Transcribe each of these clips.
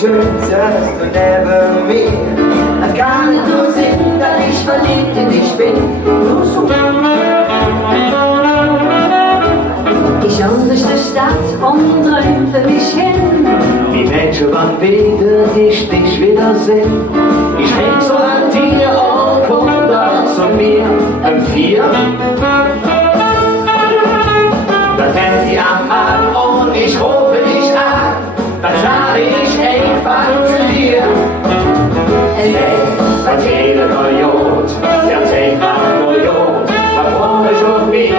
Schön, just never me. Das kann nicht so Sinn, dass ich verliebt in dich bin. Ich schaue durch die Stadt und träume für mich hin. Die Menschen waren weder ich dich wiedersehen. Ich häng so an dir und komm da zu mir im Vier. Da fällt die am an und ich rufe dich an. Dann sag ich einfach zu dir. Hey, was jeder Idiot, der denkt an Idiot, was brauch ich auf mich?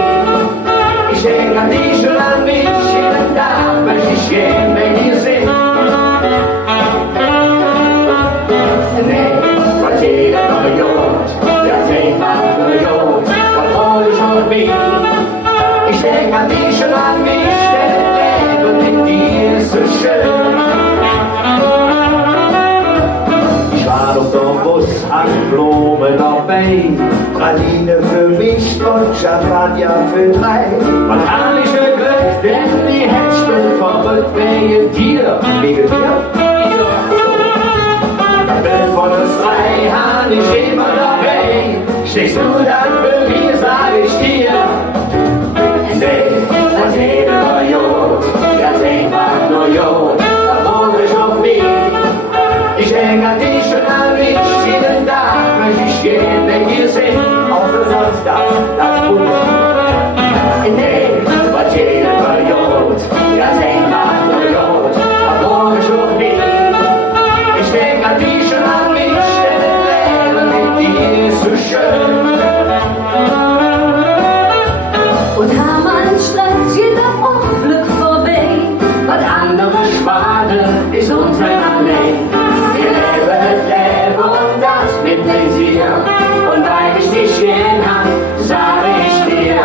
Ich denk an dich und an mich, jeden Tag möchte ich gehen, wenn wir sind. Hey, was jeder Idiot, der denkt an Idiot, was brauch ich auf mich? Ich denk an dich und an mich, denn Leben mit dir ist so schön. Ich war auf dem Bus an Blumen dabei, Praline für mich und Champagner für drei. was hab ich für Glück, denn die Hetzstunde verrückt wegen dir. Wegen dir? Da bin von uns drei, hab ich immer dabei. Stehst du dann für mich, sag ich dir. Nee, was jeder Idiot, der denkt macht nur Jod, da brauch ich auf mich. Ich denk an dich und an mich, jeden Tag möchte ich gehen, wenn wir sind. Auch für Samstag, das Bund. Nee, was jeder Idiot, der denkt macht nur Jod, da brauch ich auf mich. Ich denk an dich und an mich, denn das Leben mit dir ist so schön. Und haben einen Stress, geht auf Glück vorbei. Was andere schade, ist uns ein allein. Wir leben und das mit Pläsier. Und weil ich dich gern hab, sag ich dir,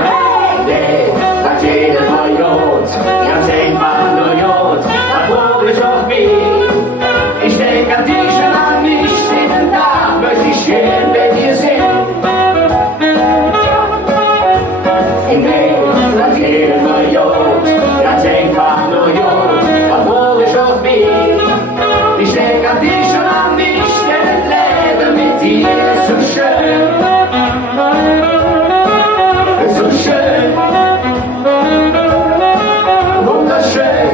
hey, was jeder Idiot, ganz einfach nur Jod, was brauch ich auf mich? Ich denk an dich und an mich, jeden Tag möchte ich gern, wenn wir sind. Nee, was jeder Idiot, ganz einfach nur Jod, was brauch ich auf mich? Ich denk an dich und an mich, denn das Leben mit dir ist so schön. So schön. Wunderschön.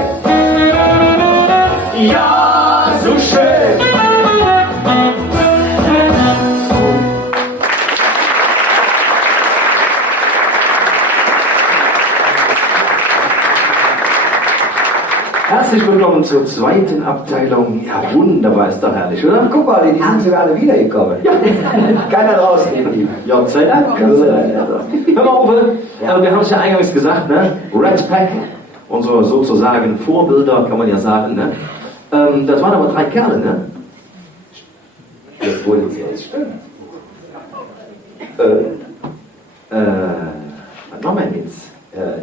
Ja, so schön. Herzlich willkommen zur zweiten Abteilung. Ja, wunderbar, ist doch herrlich, oder? Guck mal, die sind sogar alle wiedergekommen. Ja. Keiner draußen geblieben. Gott sei Dank. Hör mal, Uwe, wir haben es ja eingangs gesagt, ne? Rattepack, unsere sozusagen Vorbilder, kann man ja sagen, ne? Das waren aber 3 Kerle, ne? Das wurde jetzt stimmt. Was machen wir jetzt?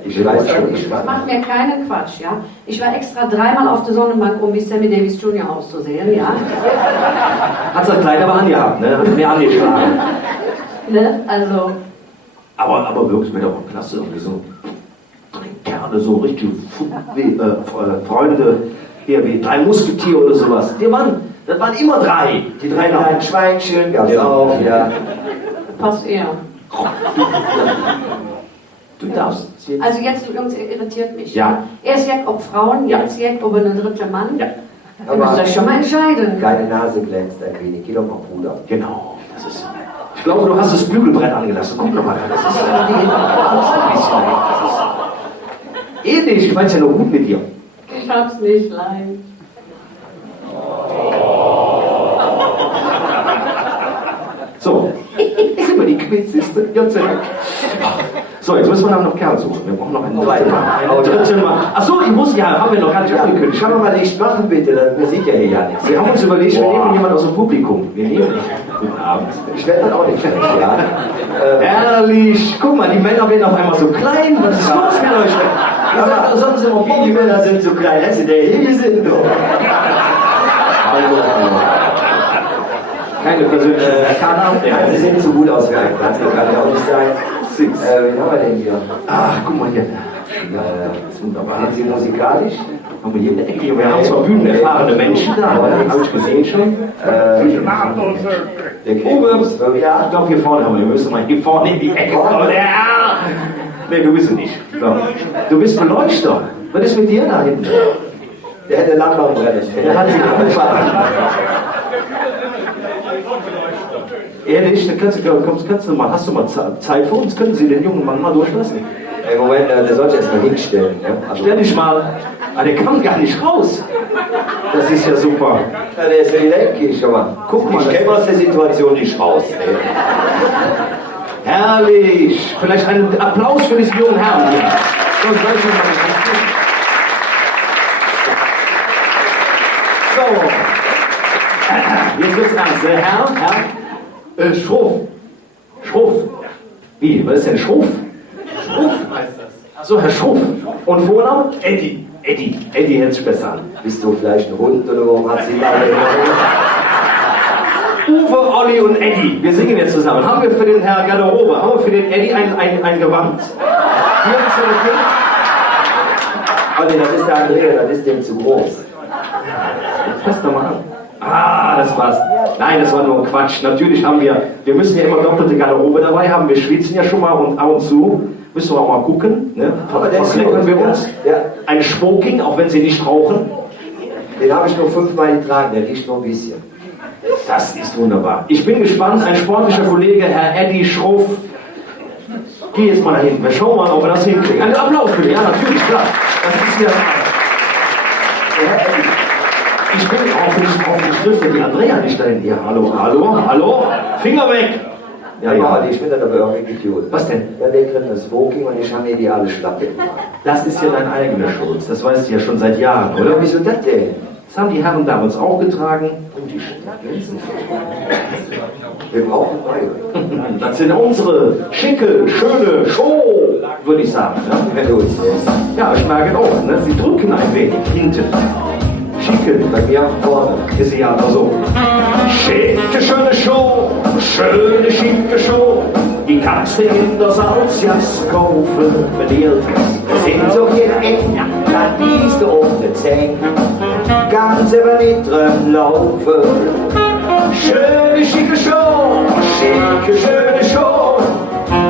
Ich weiß nicht. Macht mir keinen Quatsch, ja. Ich war extra 3-mal auf der Sonnenbank, um wie Sammy Davis Jr. auszusehen, ja. Hat sein Kleid aber angehabt, ne? Hat mir angeschlagen. Ne? Also. Aber wirklich mir doch klasse, irgendwie so 3 Kerle, so richtig Freunde, hier wie 3 Musketiere oder sowas. Das waren immer 3. Die 3 kleinen Schweinchen gab's auch, ja. Passt eher. Du darfst. Also jetzt, Jungs, ihr irritiert mich. Ja. Erst Jack ob Frauen, jetzt Jack ob eine dritte Mann. Ja. Ihr müsst euch schon mal entscheiden. Deine Nase glänzt, ein wenig. Geh doch mal Puder. Genau. Das ist. Ich glaube, du hast das Bügelbrett angelassen. Guck doch mal. Das ist die alles ein bisschen. Das ist ähnlich. Ich mein's ja nur gut mit dir. Ich hab's nicht leicht. So. Ist immer die Quiz-Liste. Gott sei Dank. So, jetzt müssen wir noch Kerl suchen. Wir brauchen noch einen dritten Mann. Achso, ich muss ja, haben wir noch gar nicht angekündigt. Kann man mal Licht machen, bitte? Man sieht ja hier ja nichts. Wir haben uns überlegt, wir nehmen jemanden aus dem Publikum. Wir nehmen nicht. Guten Abend. Ich werde dann auch nicht schlecht, ja. Herrlich. Guck mal, die Männer werden auf einmal so klein. Was ist los mit euch? Ihr seid doch sonst immer Wie die Männer sind so klein, als sie der hier sind, doch. Keine persönliche Ja, sie sehen so gut aus wie ein Platz, das kann ja auch nicht sein. Wen haben wir denn hier? Ach, guck mal hier. Das ist wunderbar. Sind sie musikalisch? Haben wir hier eine Ecke. Wir haben zwar bühnenerfahrene Menschen da, aber das habe ich gesehen schon. Uwe, ja, ich glaube hier vorne haben wir. Wir müssen mal hier vorne in die Ecke kommen. Ja. Nee, du bist es nicht. Du bist Beleuchter. Was ist mit dir da hinten? Der hätte Landbaum brennen. Der hat sich angefangen. Ehrlich, dann kannst du mal, hast du mal Zeit für uns? Können Sie den jungen Mann mal durchlassen? Ey, Moment, der sollte erst mal hinstellen. Ja? Also, Stell dich mal. Ah, der kann gar nicht raus. Das ist ja super. ja, der ist leckig, aber Guck mal, ich käme aus der Situation nicht raus. Ey. Herrlich. Vielleicht einen Applaus für diesen jungen Herrn hier. So. Jetzt wird's ernst. Der Herr, Schruff. Schruff. Wie, was ist denn Schruff? Schruff heißt das. Achso, Herr Schruff. Und Vorname? Eddie. Eddie hört sich besser an. Bist du vielleicht ein Hund oder warum hat sie da? Uwe, Olli und Eddie. Wir singen jetzt zusammen. Haben wir für den Herr Garderobe, haben wir für den Eddie ein Gewand? Hier ist der Kind. Olli, das ist der Andrea, das ist dem zu groß. Fass doch mal an. Ah, das war's. Nein, das war nur Quatsch. Natürlich haben wir müssen ja immer doppelte Garderobe dabei haben. Wir schwitzen ja schon mal und ab und zu müssen wir auch mal gucken. Ne? Verkleckern wir uns. Ja. Ein Smoking, auch wenn Sie nicht rauchen. Den habe ich nur 5-mal getragen, der riecht nur ein bisschen. Das ist wunderbar. Ich bin gespannt. Ein sportlicher Kollege, Herr Eddie Schruff. Geh jetzt mal dahin. Wir schauen mal, ob wir das hinkriegen. Einen Applaus für dich. Ja, natürlich, klar. Das ist ja... Ich bin auf die Schrift, die Andrea nicht dahin. Ja, hallo, Finger weg! Ja, die findet aber auch wirklich gut. Was denn? Ja, der kriegt das Smoking und ich habe mir die alle Schlappe gemacht. Das ist ja dein eigener Schutz, das weißt du ja schon seit Jahren, oder? Wieso das denn? Das haben die Herren damals auch getragen. Und die glänzen. Wir brauchen neue. Das sind unsere schicke, schöne Show, würde ich sagen. Ne? Ja, ich merke auch, ne? Sie drücken ein wenig hinten. Schicke, bei mir vorne. Ist sie aber so. Schicke, schöne Show, schöne, schicke Show. Die kannst du in der Salzjas kaufen, wenn ihr Sind so hier eng, dann liest du ohne Zähne. Ganz über den drin laufen. schöne, schicke Show, schicke, schöne Show.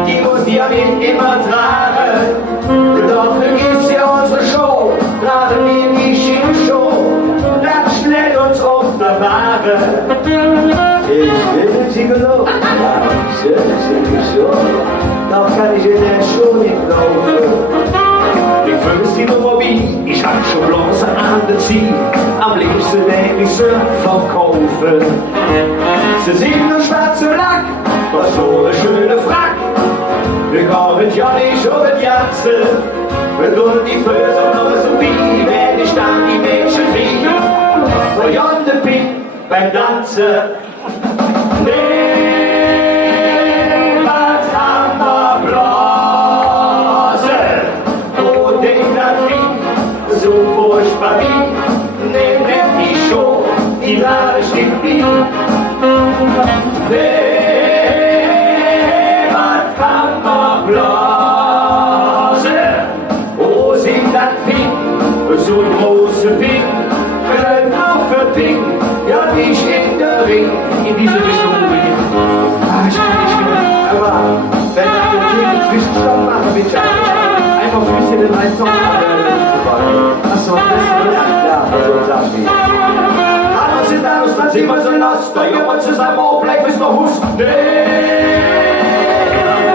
Die muss ja nicht immer tragen, doch ist ja unsere Show. Tragen wir die schicke Show, dann schnell uns offenbaren. Ich will die Gigolo, ja, schicke Show. Doch kann ich in der Show nicht laufen. Ich fühl's die Nummer wie, ich hab schon bloß an der Ziel. Am liebsten nehm ich sie verkaufen. Sie sind nur schwarz und Lack, was so eine schöne Frack. Wir kommen ja nicht um die Jatze. Und die Fröse nur so wie, wenn ich dann die Mädchen krieg. So jonte bin beim Tanzen. So furchtbar wie, nimm die Show, die Lade steht wie. Niemand kann noch blasen, wo sind das Pink, so ein große Pink, vielleicht auch für Pink, ja nicht in der Ring, in diese Richtung gehen. Ich kann nicht mehr, Aber wenn wir den Zwischenstopp machen, bitte. mein Tom. Achso, Ja, also sag ich. Hallo, sind da los, dann sind wir so los. Da jungen zusammen, oh, bleib bis noch Hus. Nee,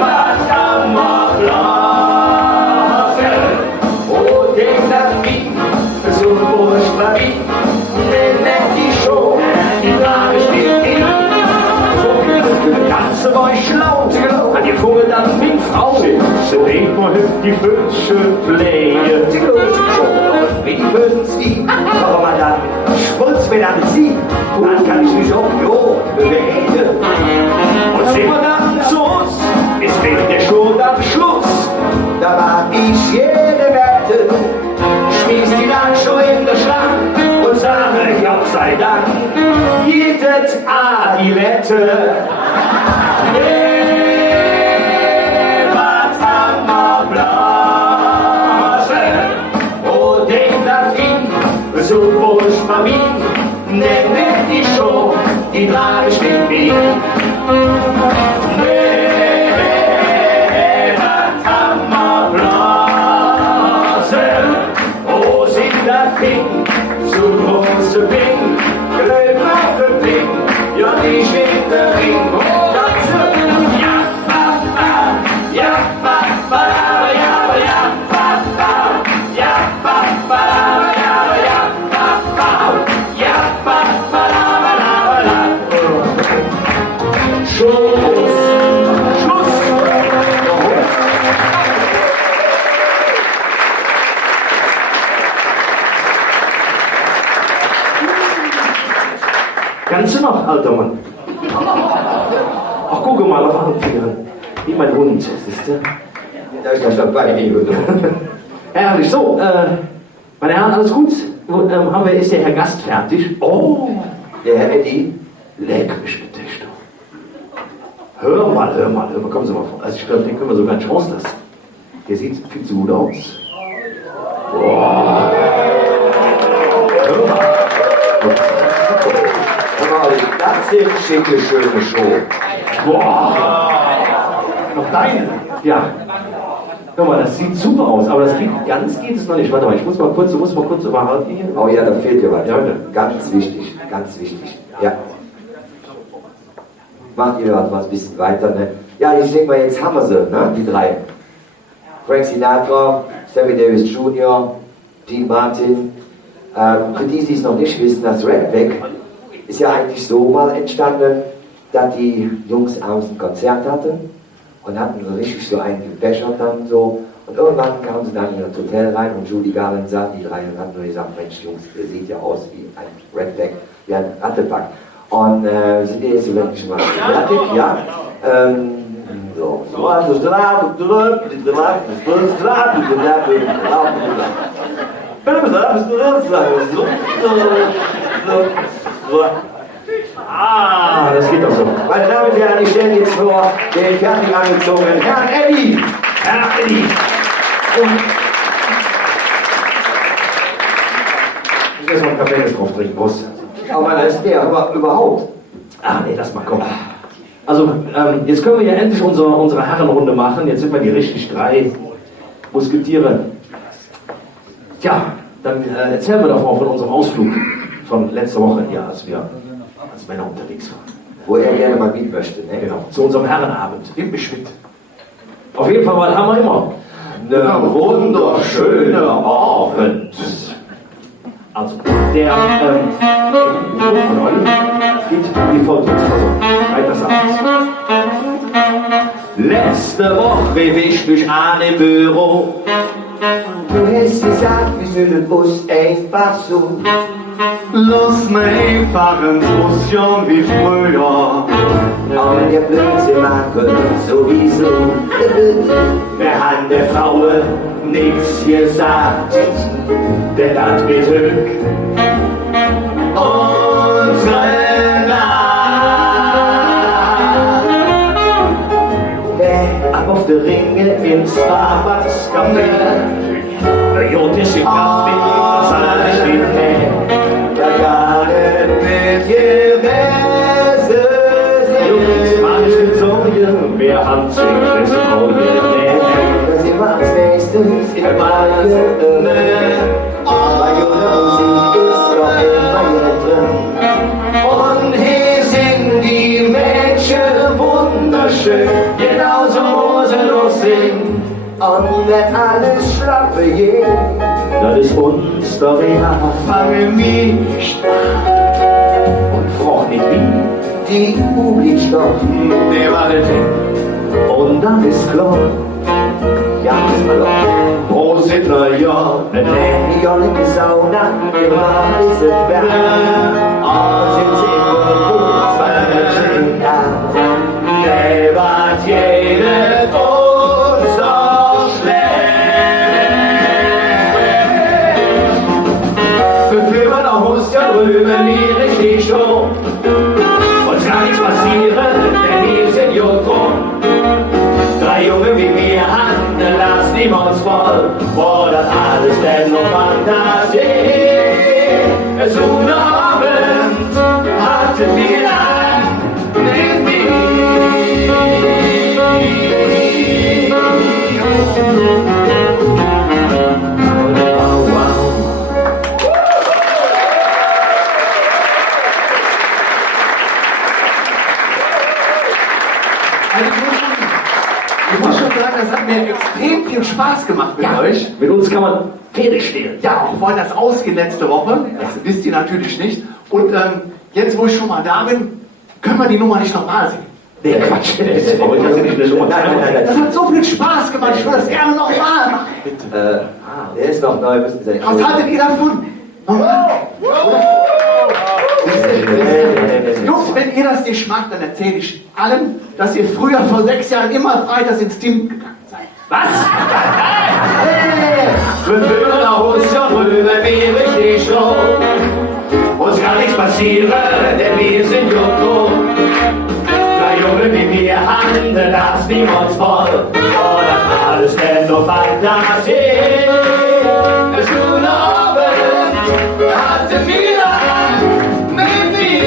was kann man blasen? Oh, denk das Wien, so furchtbar wie. Nennt die Show, die Frage spielt hin. Ganze war ich schlau, an die Vogel dann wie Frau. So denkt man die Wünsche Pläne. Die große Show, wie die bösen Zwiebeln. Aber man dann schmutz mir dann ziehen. Dann kann ich mich auch jo bewegen. Und sind wir dann zu uns, ist mit der Show dann Schluss. Da mach ich jede Wette. Schmiss die dann schon in der Schlacht und sage, Gott sei Dank, jedes Adilette. Was haben wir blasen? Oh, denk das Ding, so furchtbar wie, nennt die Show, die Trage steht wie. Was haben wir blasen? Oh, sind das Ding, so große Ding, größere Ding, ja, die steht der Ring. Kannst du noch, alter Mann? Ach, guck mal auf Handfingern. Wie mein Hund, siehst du? Da ist das dabei, wie gut. Herrlich, so, meine Herren, alles gut? Ist der Herr Gast fertig? Oh, Der Herr Eddie, leck mich mit der Stimme. Hör mal, kommen Sie mal vor. Also ich glaube, den können wir sogar nicht rauslassen. Der sieht viel zu gut aus. Boah. Hör mal. das ist eine schicke, schöne Show. Boah. Noch deine? Ja. Guck mal, das sieht super aus, aber das geht, ganz geht es noch nicht. Warte mal, ich muss mal kurz überhalten hier. Oh ja, da fehlt dir was. Ja, bitte. Ganz wichtig, ganz wichtig. Ja. Macht ihr was ein bisschen weiter, ne? Ja, ich denke mal, jetzt haben wir sie, ne? Die drei. Frank Sinatra, Sammy Davis Jr., Dean Martin. Für die es noch nicht wissen, das Rattepack ist ja eigentlich so mal entstanden, dass die Jungs abends ein Konzert hatten und hatten richtig so einen gebechert dann so. Und irgendwann kamen sie dann in das Hotel rein und Judy Garland sah die drei und hat nur gesagt, Mensch Jungs, ihr seht ja aus wie ein Rattepack, wie ein Rattepack. Und sind ihr jetzt wirklich mal fertig? Ja. So. Ah, das geht doch so. Meine Damen und Herren, ich stelle jetzt vor den fertig angezogenen Herrn Eddie. Herr Eddie. Ich muss mal einen Kaffee drauf trinken, Prost. Aber das ist der, aber überhaupt. Ah, nee, lass mal kommen. Also, jetzt können wir ja endlich unsere Herrenrunde machen. Jetzt sind wir die richtig drei Musketiere. Tja, dann erzählen wir doch mal von unserem Ausflug von letzter Woche hier, als wir als Männer unterwegs waren. Wo er gerne mal mit möchte, ne? Genau, zu unserem Herrenabend im Beschwitt. Auf jeden Fall, was haben wir immer? Ein wunderschöner Abend. Also, der von Olli geht wie folgt. Also, weiter sagt's. Letzte Woche wisch durch ein Büro. Du hast gesagt, wir sollen uns einfach so. Lass mich fahren, so schon wie früher. Aber der Blödsinn machen sowieso. Wir haben der Frau nichts gesagt, der hat betrügt unsere Nacht. Ab auf die Ringe ins Starbucks Café, der jotische Kaffee, das alles steht her. Da kann es mit gewesen Jungs, manche Sorge, wir haben sich das Neue. Da sind wir ans nächste höchstens immer geöffnet. Bei junger Musik ist doch immer jeder drin. Und hier sind die Mädchen wunderschön, genauso muss er los singen. Und wenn alles schlappe geht, das ist uns doch egal. Fange mich und frag nicht wie, die U-Blitzstoff, der war der Tipp. Und dann ist klar, ja, ist klar, wo sind wir ja? Nee, ja, in die Sauna, immer ist es wärmer. Und sind sie immer zwei Menschen da. Nee, was jede uns doch schlecht. Für man auch muss ja drüben wie richtig schon. Uns kann nichts passieren, denn wir sind Jotro. Drei Junge wie wir handeln, lassen ihm uns voll. Boah, das alles denn noch Fantasie. So ein Abend hatten wir lang mit mir. Wow, wow. Also ich muss schon sagen, das hat mir extrem viel Spaß gemacht mit euch. Mit uns kann man Pferde stehlen. Ja, auch weil das ausgeht letzte Woche. Das wisst ihr natürlich nicht. Und jetzt, wo ich schon mal da bin, können wir die Nummer nicht nochmal singen. Nee, Quatsch. Das hat so viel Spaß gemacht. Ich würde das gerne nochmal machen. Der ist noch neu, müssen Sie Was haltet ihr davon? Nochmal? Jungs, wenn ihr das nicht macht, dann erzähle ich allen, dass ihr früher vor 6 Jahren immer freitags ins Team gegangen seid. Was? Wir führen auf uns ja rüber wie richtig schlau. Uns kann nichts passieren, denn wir sind Jotto. Drei Junge wie wir handeln, lassen ihm uns voll. Oh, das alles denn nur Fantasie. Es nur eine Abend, hatten wir lang mit dir.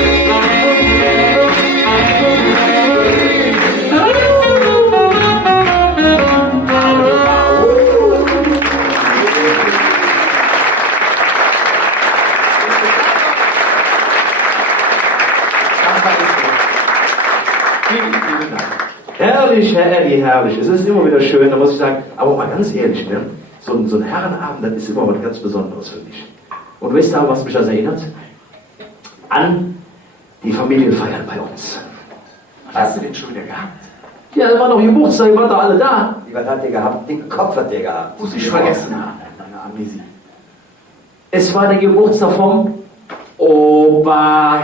Herrlich, Herr Eddie, herrlich. Es ist immer wieder schön, da muss ich sagen, aber mal ganz ehrlich, ne? So ein Herrenabend, das ist immer was ganz Besonderes für mich. Und wisst ihr, was mich das erinnert? An die Familienfeiern bei uns. Was hast du denn schon wieder gehabt? Ja, da war noch Geburtstag, ihr wart doch alle da. Was hat der gehabt? Den Kopf hat der gehabt. Muss ich vergessen haben, meine Amnesie. Es war der Geburtstag vom Opa.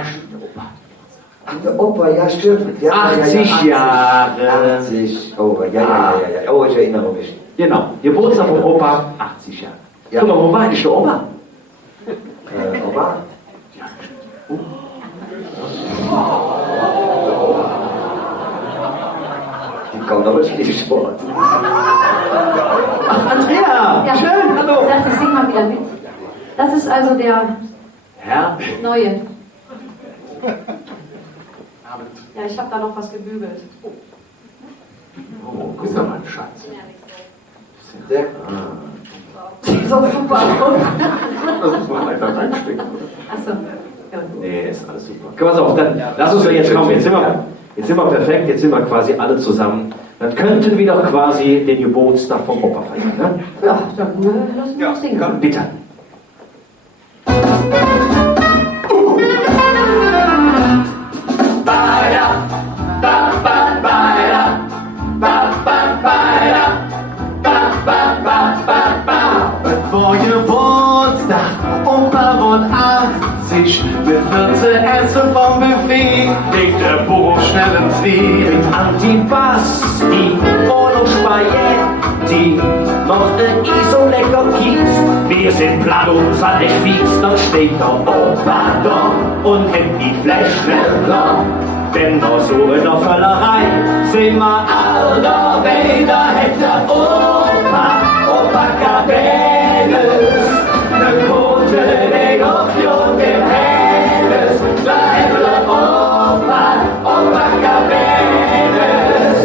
Der Opa, ja stimmt. Ja, 80 Jahre. 80. Oh, ja. Oh, ich erinnere mich. Genau, Geburtstag vom Opa, 80 Jahre. Ja. Guck mal, wo war eigentlich der Opa? Opa? Die kommt aber nicht Sport. Ach, Andrea, Ja. schön, hallo. Ich dachte, ich sing mal wieder mit. Das ist also der Herr, neue. Ja, ich habe da noch was gebügelt. Oh, guck mal, Schatz. Der, So super. Das muss man einfach reinstecken. Achso. Ja. nee, ist alles super. Komm, pass auf, dann lass uns doch jetzt kommen. Jetzt sind wir perfekt, jetzt sind wir quasi alle zusammen. Dann könnten wir doch quasi den Geburtstag vom Opa feiern, ne? Ja, dann lassen wir uns singen. Bitte. Vor Geburtstag, Opa wurde 80, mit 14 Essen vom Buffet, legt der Bub schnell ins Lied. Mit Antipasti, Polo Spaghetti, noch ein ISO lecker Kies. Wir sind platt und satt echt fies, dann steht der Opa da und hält die Fläschchen klar. Denn da so in der Völlerei sind wir alle wieder, hätte Opa Cabeles, ne gute Negation im Helles, da hätte Opa Cabeles,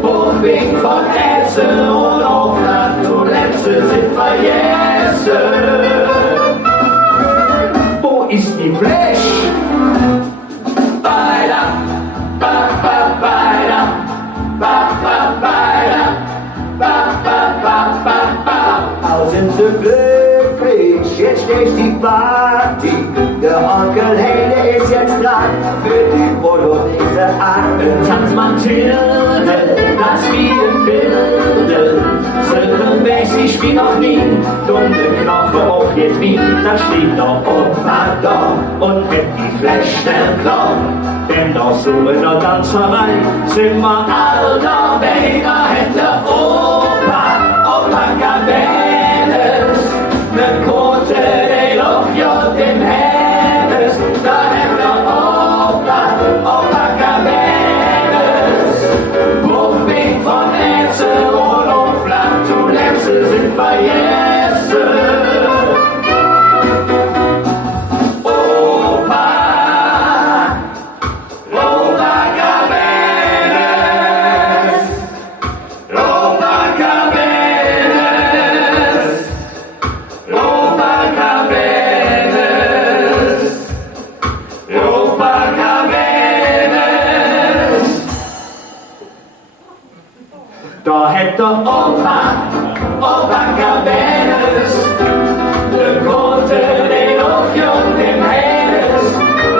Bombing von Essen und auch Naturlenz. glücklich, jetzt steht die Party. Der Onkel Helde ist jetzt dran, für die Bolognese an. Tanz Mathilde, das wie im Bilde, silbermäßig wie noch nie, dumme Knochen auf jetzt wie, da steht doch Opa da und mit die Flechten klar. Denn doch so in der Tanzerei sind wir alle dabei, da hätte Opa Cabeles, ne Kote, die Luft, ja, den Hennes, da hätte Opa Cabeles, Buffing von Ätze und Flatulenze sind wir jetzt. Da hätte Opa Cabeles, de Grote, den Opium, den Hennes.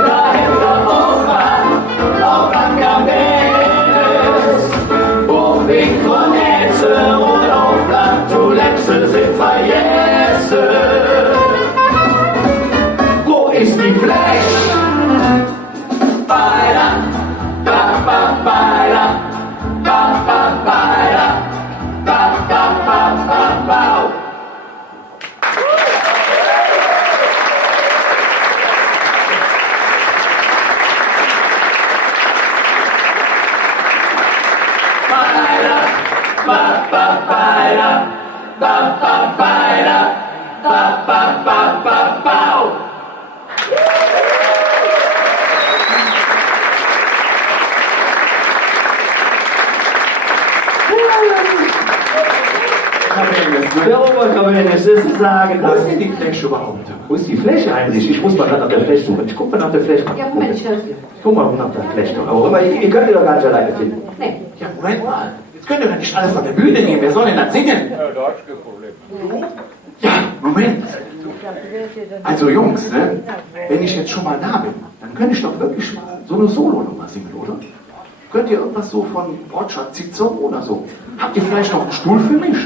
Da hätte Opa Cabeles, Buffing von Ätze und auf Flatulenze sind vergessen. Wo ist die Fläche? Beida, beida. Der Oberkabinett ist sagen, Wo ist denn die Fläche überhaupt? Wo ist die Fläche eigentlich? Ich muss mal nach der Fläche suchen. Ich guck mal nach der Fläche. Ja, Moment, ich helfe dir. Guck mal nach der Fläche. Aber ihr könnt die doch gar nicht alleine finden. Nee. Ja, Moment mal. Jetzt könnt ihr doch nicht alles von der Bühne nehmen. Wer soll denn dann singen? Ja, da hast du kein Problem. Ja, Moment. Also Jungs, ne? Wenn ich jetzt schon mal da bin, dann könnte ich doch wirklich so eine Solo-Nummer singen, oder? Könnt ihr irgendwas so von Roger Zizzo oder so? Habt ihr vielleicht noch einen Stuhl für mich?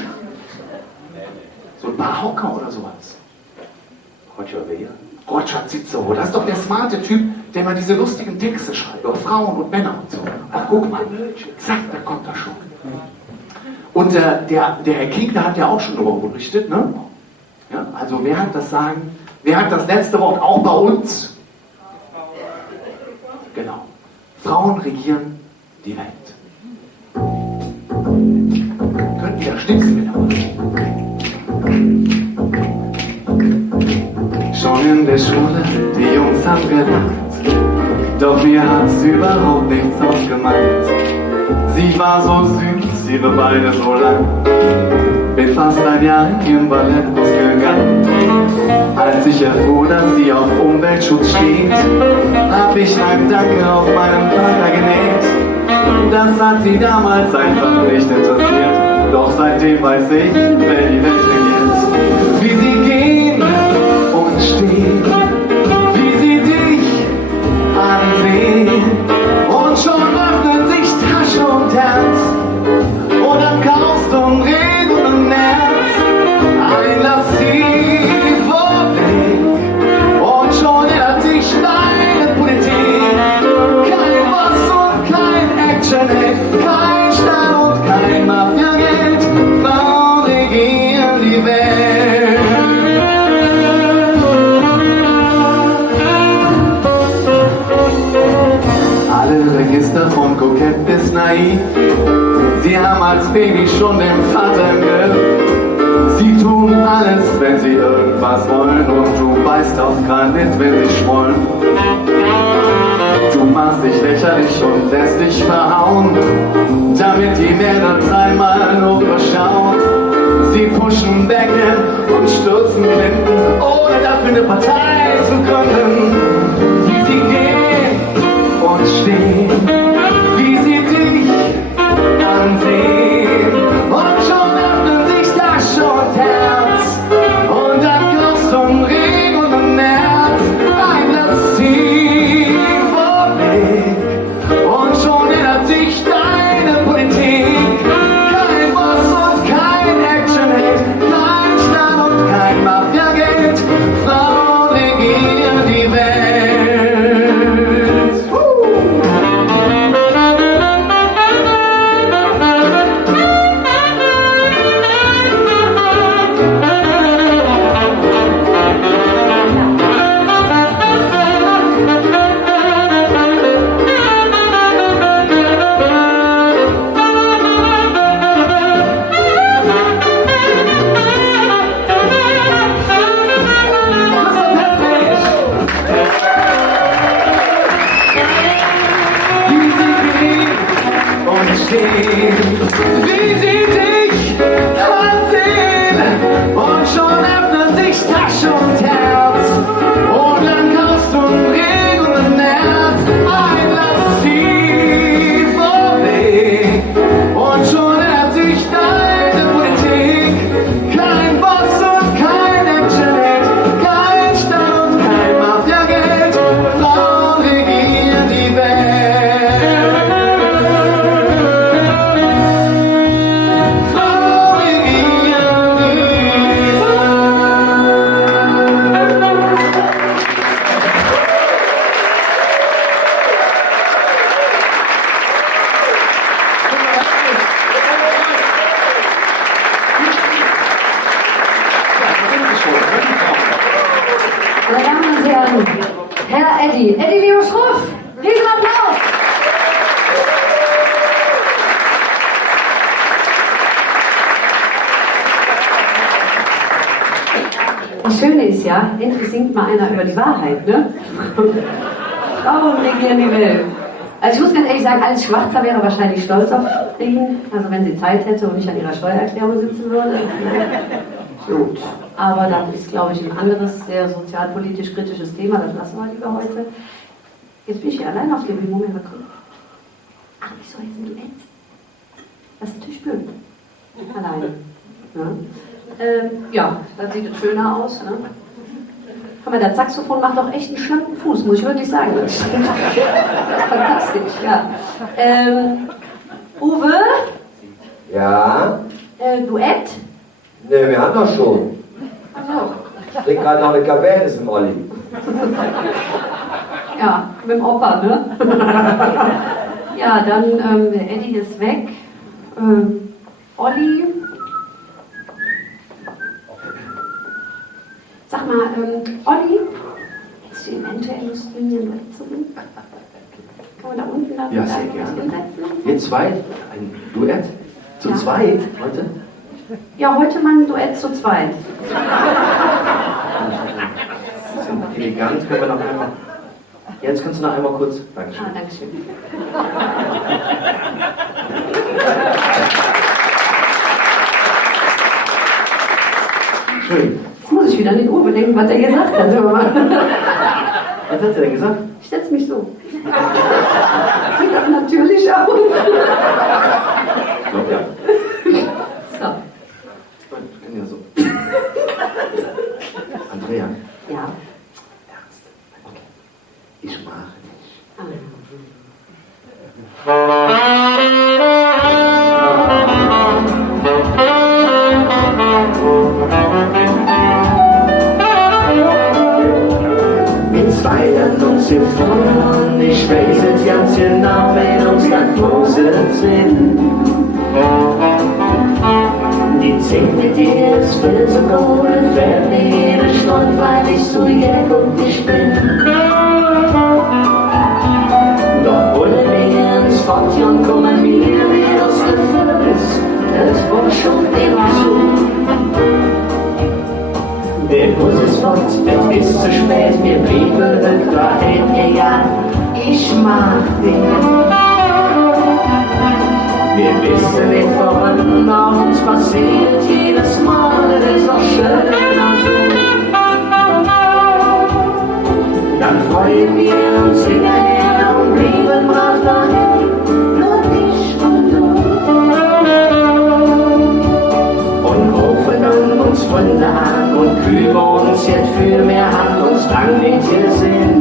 So ein Barhocker oder sowas? Roger wer? Roger Zizzo, das ist doch der smarte Typ, der mal diese lustigen Texte schreibt, über Frauen und Männer und so. Ach, guck mal, zack, da kommt er schon. Und der Herr King, der hat ja auch schon darüber berichtet, ne? Ja, also wer hat das letzte Wort, auch bei uns? Genau. Frauen regieren die Welt. Könnten wir schnipsen mit Schon in der Schule, die Jungs haben gelacht, doch mir hat's überhaupt nichts ausgemacht. Sie war so süß, ihre Beine so lang, bin fast ein Jahr in ihren Ballettkurs gegangen. Als ich erfuhr, dass sie auf Umweltschutz steht, hab ich ein Danke auf meinen Vater genäht. Das hat sie damals einfach nicht interessiert, doch seitdem weiß ich, wer die Welt regiert. Wie sie gehen und stehen, wie sie dich ansehen, und schon öffnet sich Tasche und Herz, und dann kaufst du ein Regen und März, ein Lassie vorweg, und schon ändert sich deine Politik. Kein Was und kein Action-Heft, kein Stahl und kein Mafia-Geld, Frauen regieren die Welt. Alle Register von kokett bis naiv, sie haben als Baby schon den Vater im Griff. Sie tun alles, wenn sie irgendwas wollen, und du beißt auf Granit, wenn sie schmollen. Du machst dich lächerlich und lässt dich verhauen, damit die Mädels einmal nur beschauen. Sie pushen Becken und stürzen Clinton, ohne dafür eine Partei zu gründen. Wie sie gehen und stehen, wie sie dich ansehen, und schon öffnen sich Tasche und Herz, stehen, wie sie dich ansehen. Und schon öffnet sich Tasche und Herz. Und dann kaufst du einen Regen und einen März. Ein Glas tiefer Weg. Und schon ändert sich deine Politik. Kein Boss und kein Internet. Kein Staat und kein Mafia-Geld. Frauen regieren die Welt. Frauen regieren die Welt. Meine Damen und Herren, Herr Eddie Leo Schruff, Riesenapplaus! Das Schöne ist ja, endlich singt mal einer über die Wahrheit, ne? Frauen regieren die Welt. Also ich muss ganz ehrlich sagen, als Schwarzer wäre wahrscheinlich stolz auf ihn, also wenn sie Zeit hätte und nicht an ihrer Steuererklärung sitzen würde. Gut, aber das ist, glaube ich, ein anderes, sehr sozialpolitisch kritisches Thema, das lassen wir lieber heute. Jetzt bin ich hier allein auf dem Bühne. Moment mal gucken. Ach, wieso jetzt ein Duett? Das ist natürlich blöd. Alleine. Ja, dann sieht es schöner aus. Ne? Guck mal, das Saxophon macht doch echt einen schlanken Fuß, muss ich wirklich sagen. Fantastisch, ja. Uwe? Ja? Duett? Ne, wir haben doch schon. Ach so. Ich trinke gerade noch eine Cabernet im Olli. Ja, mit dem Opa, ne? Ja, dann, der Eddie ist weg. Olli. Sag mal, Olli, hättest du eventuell Lust, mit mir ein Duett zu singen? Kann man da unten dann Ja, sehr gerne. Ihr zwei? Ein Duett? Zu Ja. zweit heute? Ja, heute mal ein Duett zu zweit. Elegant, können wir noch einmal. Jetzt kannst du noch einmal kurz. Dankeschön. Ah, Dankeschön. Schön. Jetzt muss ich wieder an den Uwe denken, was er gesagt hat. Hör mal. Was hat sie denn gesagt? Ich setze mich so. Sieht doch natürlich aus. Ich glaube ja. So. Ich kann ja so. Andrea. Ja. Ernst. Okay. Ich mag dich. Ah. Mit Zweien und Symphonen, ich weiß es ganz genau, wenn uns das Musik sind. Die Zeit mit dir ist viel zu gut, es wird mir jede Stunde, weil ich so jeck und ich bin. Doch ohne mir ins Fortjon kommen wir, wie das Gefühl ist, es war schon immer so. Der Bus ist fort, es ist zu spät, wir blieben dahin, egal, ich mag dich. Wir wissen nicht, woran nach uns passiert, jedes Mal, es ist auch schön, dann freuen wir uns hinterher und blieben brav dahin, nur ich und du. Und rufen dann uns Freunde an und küben uns jetzt viel mehr an, uns lang nicht gesehen.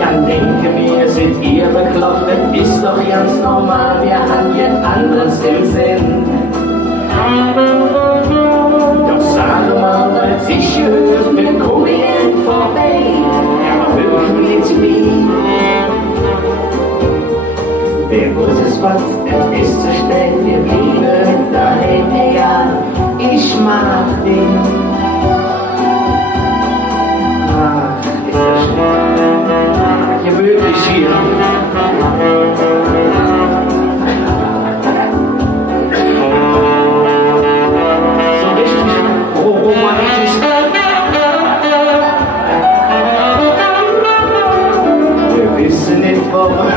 Dann denken wir, sind ihr bekloppt, das ist doch ganz normal, wir haben jetzt anderes im Sinn. Doch sag mal, als ich gehört, wir kommen hier vorbei, aber wirklich nicht wie. Der Bus ist fort, es ist zu spät, wir blieben dahin, egal, ich mag dich. Ach, ist das schön. Gemütlich hier. So richtig romantisch. Wir wissen nicht warum.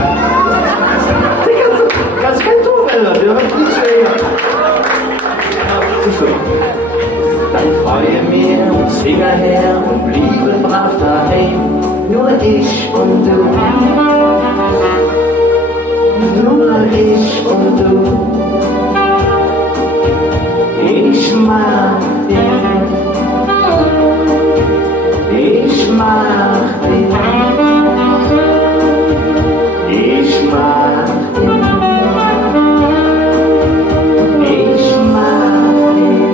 Finger her und blieben brav daheim, nur ich und du. Nur ich und du. Ich mag dich. Ich mag dich. Ich mag dich. Ich mag dich.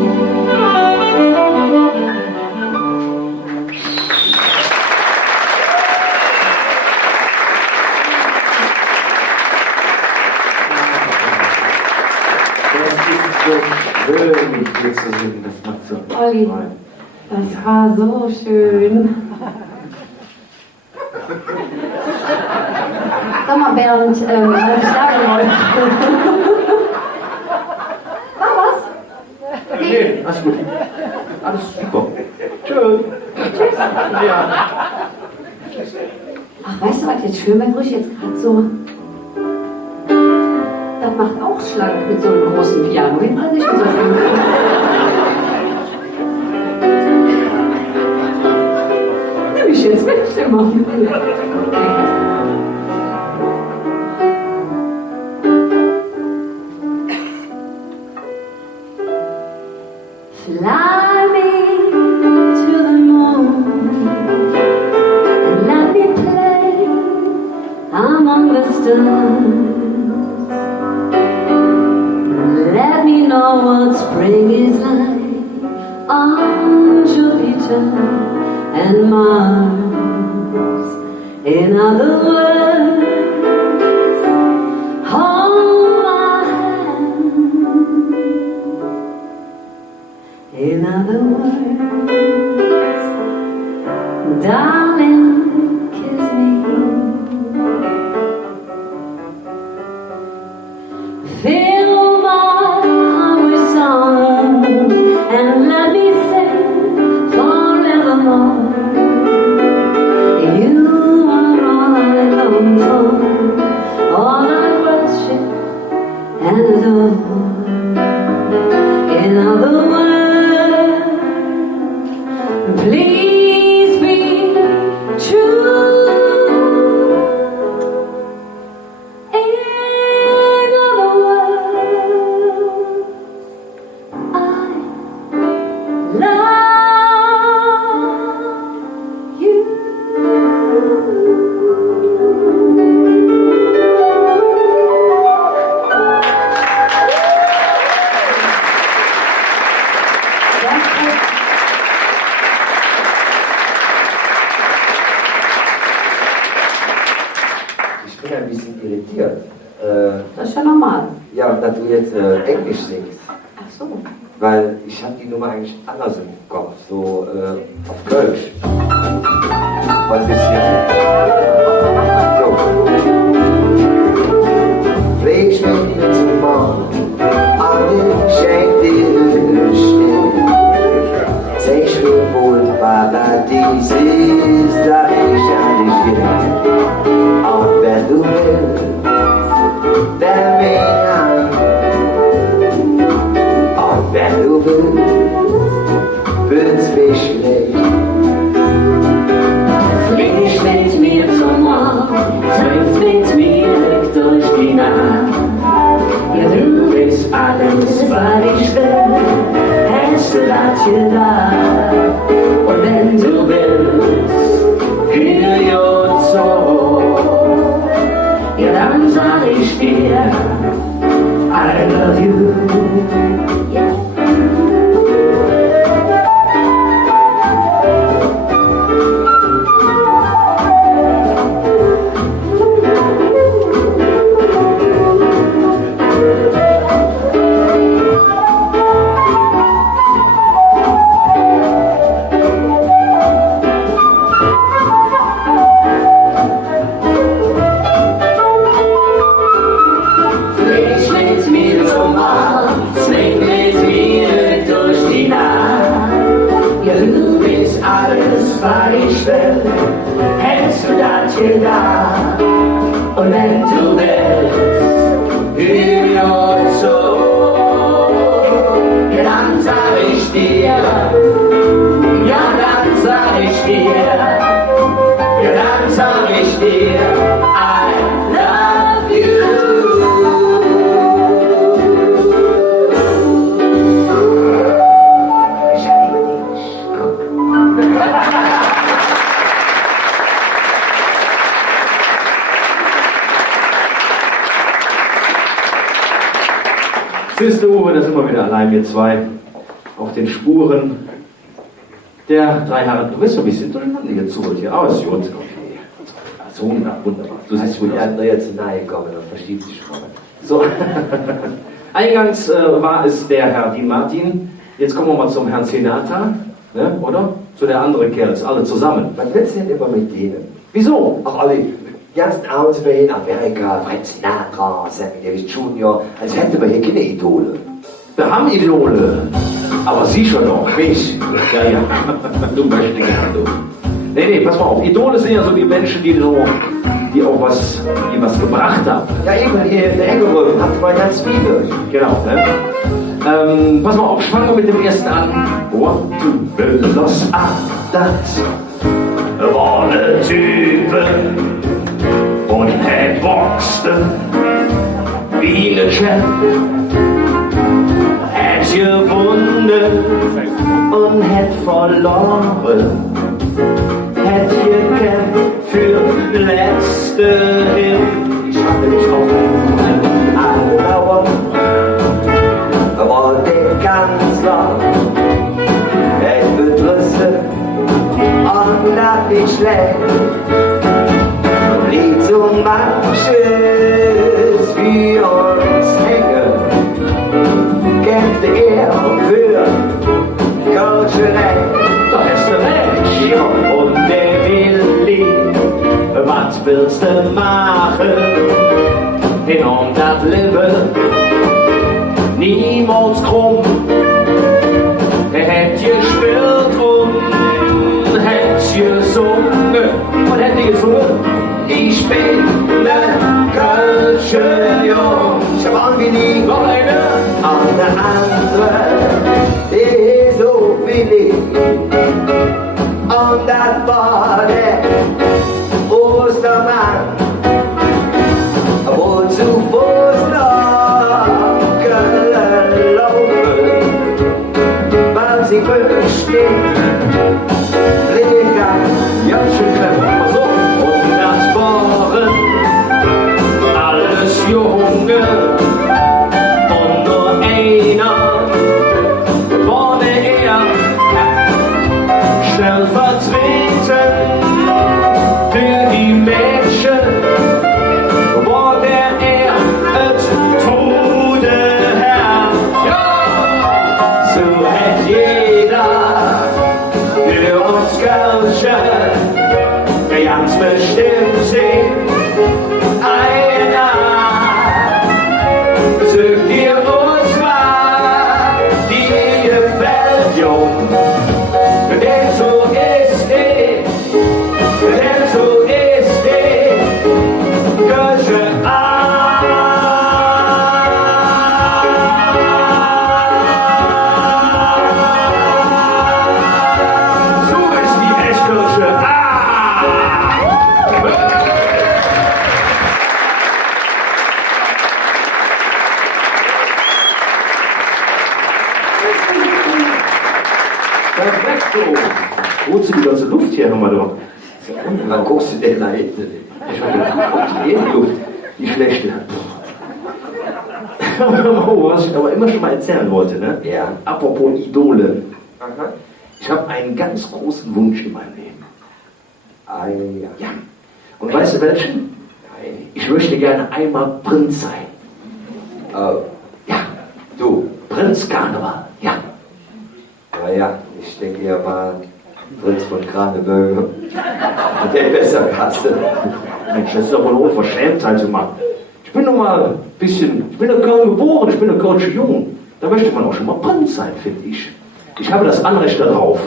Schön, mit dir zu singen, das macht so Olli, Freude. das war so schön. Sag mal, Bernd, was ich sagen wollte. War was? Nee, alles gut. Alles super. Tschüss. Tschüss. Ja. Ach, weißt du, was jetzt schön wäre, wo ich jetzt gerade so... Das macht auch schlank mit so einem großen Piano. Wie man nicht so nimm ich jetzt mit, immer. Fly me to the moon and let me play among the stars. Let me know what spring is like on Jupiter and Mars. In other words, hold my hand. In other words, darling, kiss me. Fill my heart with song and let me sing forevermore. You are all I long for, all I worship and adore. In other words, please be true. In other words, I love you. Ich bin ein bisschen irritiert. Das ist ja normal. Ja, dass du jetzt Englisch singst. Ach so. Weil ich habe die Nummer eigentlich anders im Kopf, so auf Kölsch. Mal ein bisschen. So. Flieg mit mir zum Morgen, alle schenkt dir still. Sag mir, wo das Paradies ist, da ich an dich will. Auch wenn du willst, dann bin ich an. Auch wenn du willst, wird's mich nicht. Flieg mit mir zum Mond, tanz mit mir durch die Nacht. Ja, du bist alles, was ich will, hast du das gedacht. Und wenn du willst, hör ja zu. Ja, dann sag ich dir, I love you. Yeah. Swing dir I love you. Siehst du, Uwe, da sind wir wieder allein, wir zwei, auf den Spuren der drei Herren. Du weißt doch, wir sind durcheinander jetzt zurück hier. Aber es ist gut, okay. Also, wunderbar. Du siehst wohl Ja, da jetzt nahe gekommen, dann versteht sich schon mal. so. Eingangs war es der Herr Dean Martin. Jetzt kommen wir mal zum Herrn Sinatra, ne, oder? Zu der anderen Kerls, alle zusammen. Man wird nicht immer mit denen. Wieso? Ach, alle, die ganzen Abends sind wir hier in Amerika, Frank Sinatra, Sammy Davis Jr., als hätten wir hier keine Idole. Wir haben Idole. Aber Sie schon noch. Mich. Ja, ja. Du möchtest gerne, du. Nee, pass mal auf. Idole sind ja so die Menschen, die auch was gebracht haben. Ja, eben hier in der Engeröwen habt mal ganz viele. Genau, ne? Pass mal auf, fangen wir mit dem ersten an. One, two, los, das. War ne Type und het boxte wie ne Chef. Het gewonnen und het verloren. Het gekämpft für letzte Hilfe. Ich hatte mich auch einen Andauer, aber den Kanzler, es bedrüsse und das nicht schlecht. Und liegt so manches für uns hängen, kämpfte er für kölsche Recht. Da ist der Mensch, ja, und der will lieb. Was willst du machen? Hin und das Leben, niemals krumm. Er hätt gespielt und hätt gesungen. Was hätte ich gesungen? Ich bin ne kölsche Jung, ich hab an wie nie Noch eine? an der andere, die ist so wie ich. Und das war der Ostermann, wo zu Fuß nach Köln laufen, weil sie verstehen, Pfleger, Ja, schön clever. Pass auf. und das waren alles Junge und nur einer war er stellvertretend für die Mädchen war er et Tode Herr. Ja, so hätt jeder für uns Kölsche ganz bestimmt sehen. Einer sucht ihr uns mal, die gefällt jung. Denn so ist es, denn so ist es, Kölsche so ist die echt Kölsche Perfekto. Holst du die ganze Luft hier nochmal drauf? Wann guckst du denn da hinten? Ich hab die Luft, die schlechte. Oh, was ich aber immer schon mal erzählen wollte, ne? Ja. Apropos Idole. Ich habe einen ganz großen Wunsch in meinem Leben. Ja. Ja. Und weißt du welchen? Ich möchte gerne einmal Prinz sein. Ja. Du, Prinz Karneval. Ja. naja, ich denke ja mal, Prinz von Kranebögen, der besser Kasse. Mensch, das ist doch wohl eine Unverschämtheit zu machen. Ich bin nun mal ein bisschen, ich bin in Köln geboren, ich bin ein kölscher Jung. Da möchte man auch schon mal Prinz sein, finde ich. Ich habe das Anrecht darauf.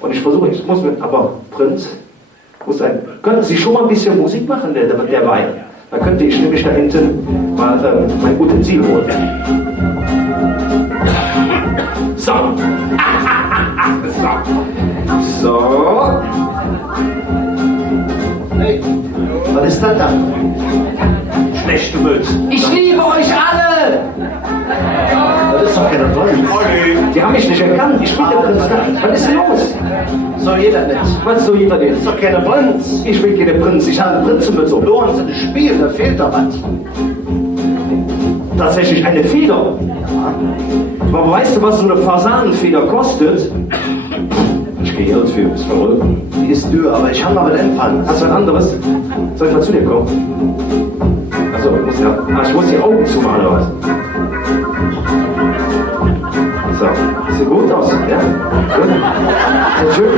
Und ich versuche, ich muss mit, aber Prinz muss sein. Könnten Sie schon mal ein bisschen Musik machen, der Wein? Da könnte ich nämlich da hinten mal mein Utensil holen. So. So. Hey, was ist das da? Schlechte Mütze. Ich liebe euch alle! Das ist doch keine Rolle. Die haben mich nicht erkannt. Ich bin der Prinz. Was ist denn los? Soll jeder nicht. Was soll jeder denn? Das ist doch keine Prinz. Ich bin keine Prinz. Ich habe eine Prinzenmütze. Du hast ein Spiel, da fehlt doch was. Tatsächlich eine Feder. Aber weißt du, was so eine Fasanenfeder kostet? Ich gehe jetzt für das verrückt. Die ist dürr, aber ich habe mal was empfangen. Hast du ein anderes? Soll ich mal zu dir kommen? Achso, ich muss die Augen zumachen oder was? So, sieht gut aus, ja? Gut. Sehr schön.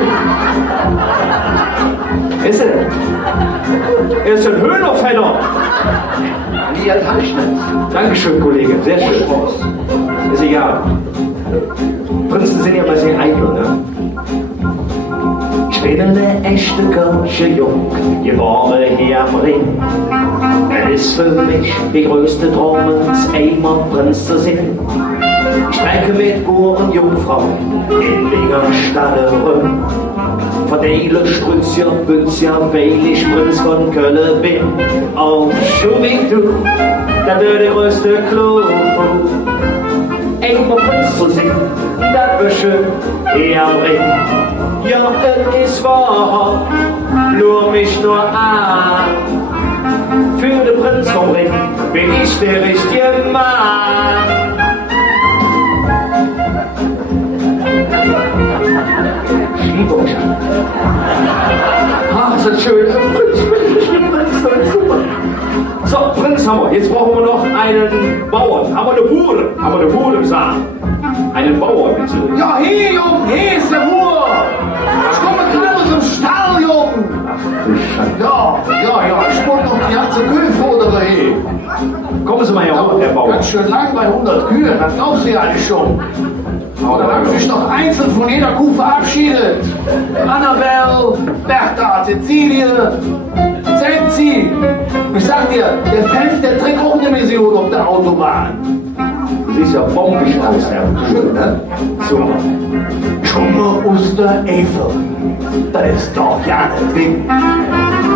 Wer ist er denn? Er ist ein Höhlerfeller. Die halt habe ich nicht. Dankeschön, Kollege, sehr schön. Ist egal. Prinzen sind ja mal sehr eitel, ne? Ich bin eine echte kölsche Jung, geboren hier am Ring. Es ist für mich die größte Traum, einmal Prinz zu sein. Ich spreche mit Bauern und Jungfrauen in Linger Stadt rum. Verteile Strützja, Bützja, weil ich Prinz von Köln bin. Und schon wie du, da wird der größte Clou. Einmal Prinz zu sein, das wird schön hier am Ring. Ja, es ist wahr, lur mich nur an. Für den Prinz vom Ring bin ich der richtige Mann. Ich liebe euch. Ach, ist das schön. Prinz, das ist super. So, Prinz haben wir. Jetzt brauchen wir noch einen Bauern. Haben wir eine Bude? Haben wir eine Bude im Saal? Einen Bauer, bitte. Ja, hier, Jung, hier ist der Ruhr. Ich komme gerade aus dem Stall, Jung. Ja, ich wollte noch die ganze Kühlfutter hier. Kommen Sie mal hier hoch, Herr Bauer. Ganz schön lang bei 100 Kühen, das glaubst du ja nicht schon. Und dann habe ich mich noch einzeln von jeder Kuh verabschiedet. Annabelle, Bertha, Cecilie, Zenzi. Ich sag dir, der Feld, der trägt auch eine Mission auf der Autobahn. Du siehst ja bombig aus, Herr. Schön, ne? Super. Komme aus der Eifel. Das ist doch ja ein Ding.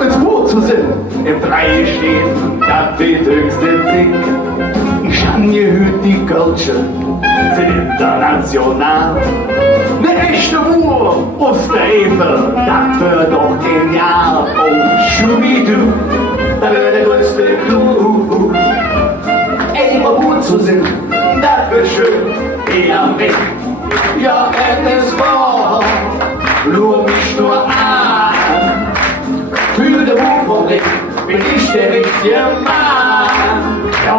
Ins Boot zu sind, im Freie stehen, das wird höchste Ding. Ich hab gehört, die Kölsche sind international. Ne echte Uhr aus der Eifel, das wird doch genial. Oh, Schubidu, da wird der größte Clou. Immer gut zu sind, das wird schön, hier am Weg. Ja, es ist wahr, lur mich nur an. Für den Ruf vom Ring bin ich der richtige Mann. Ja,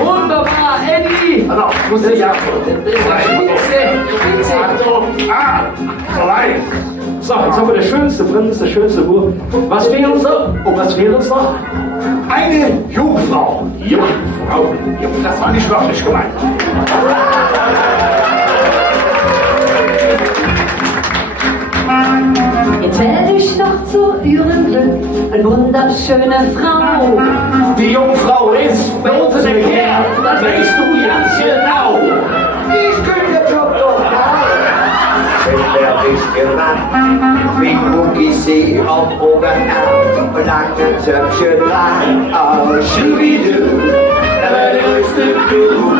Wunderbar, Eddie! also, muss ich ja. Spitze! So weit. So, jetzt haben wir der schönste Prinz, der schönste Bub. Was fehlt uns noch? Oh, was fehlt uns noch? Eine Jungfrau. Jungfrau. Das war nicht wörtlich gemeint. Jetzt werde ich noch zu ihrem Glück eine wunderschöne Frau. Die Jungfrau ist bei uns in der Kerl. Das weißt du ganz genau. Ich könnte den Job doch machen. Wenn der richtige Mann wie Cookie See auf Oberarm und lange Zöpfchen dran. Oh, Schubidu, Da wird der größte Clou.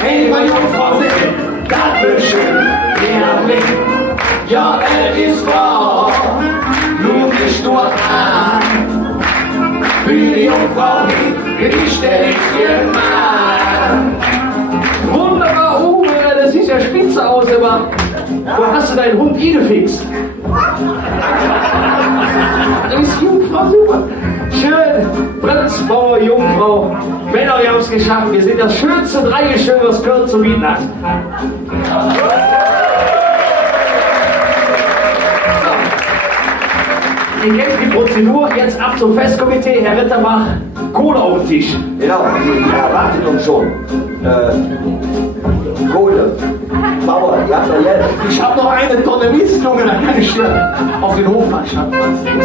Hey, meine Jungfrau sind, das wird schön, hier am Weg. Ja, es ist wahr, lur mich nur an. Für die Jungfrau bin ich der richtige Mann. Wunderbar, Uwe, das sieht ja spitze aus, aber wo hast du deinen Hund Idefix? Das ist Jungfrau, super. Schön, Prinz, Bauer, Jungfrau. Männer, wir haben es geschafft. Wir sind das schönste Dreigestirn, was Köln zu bieten hat. So. Ihr kennt die Prozedur. Jetzt ab zum Festkomitee. Herr Rattepack, Kohle auf den Tisch. Genau, die erwarten uns schon. Kohle, Bauer, ihr habt doch jetzt. Ich hab noch eine Tonne Mist, Junge, da kann ich dir auf den Hof fahren.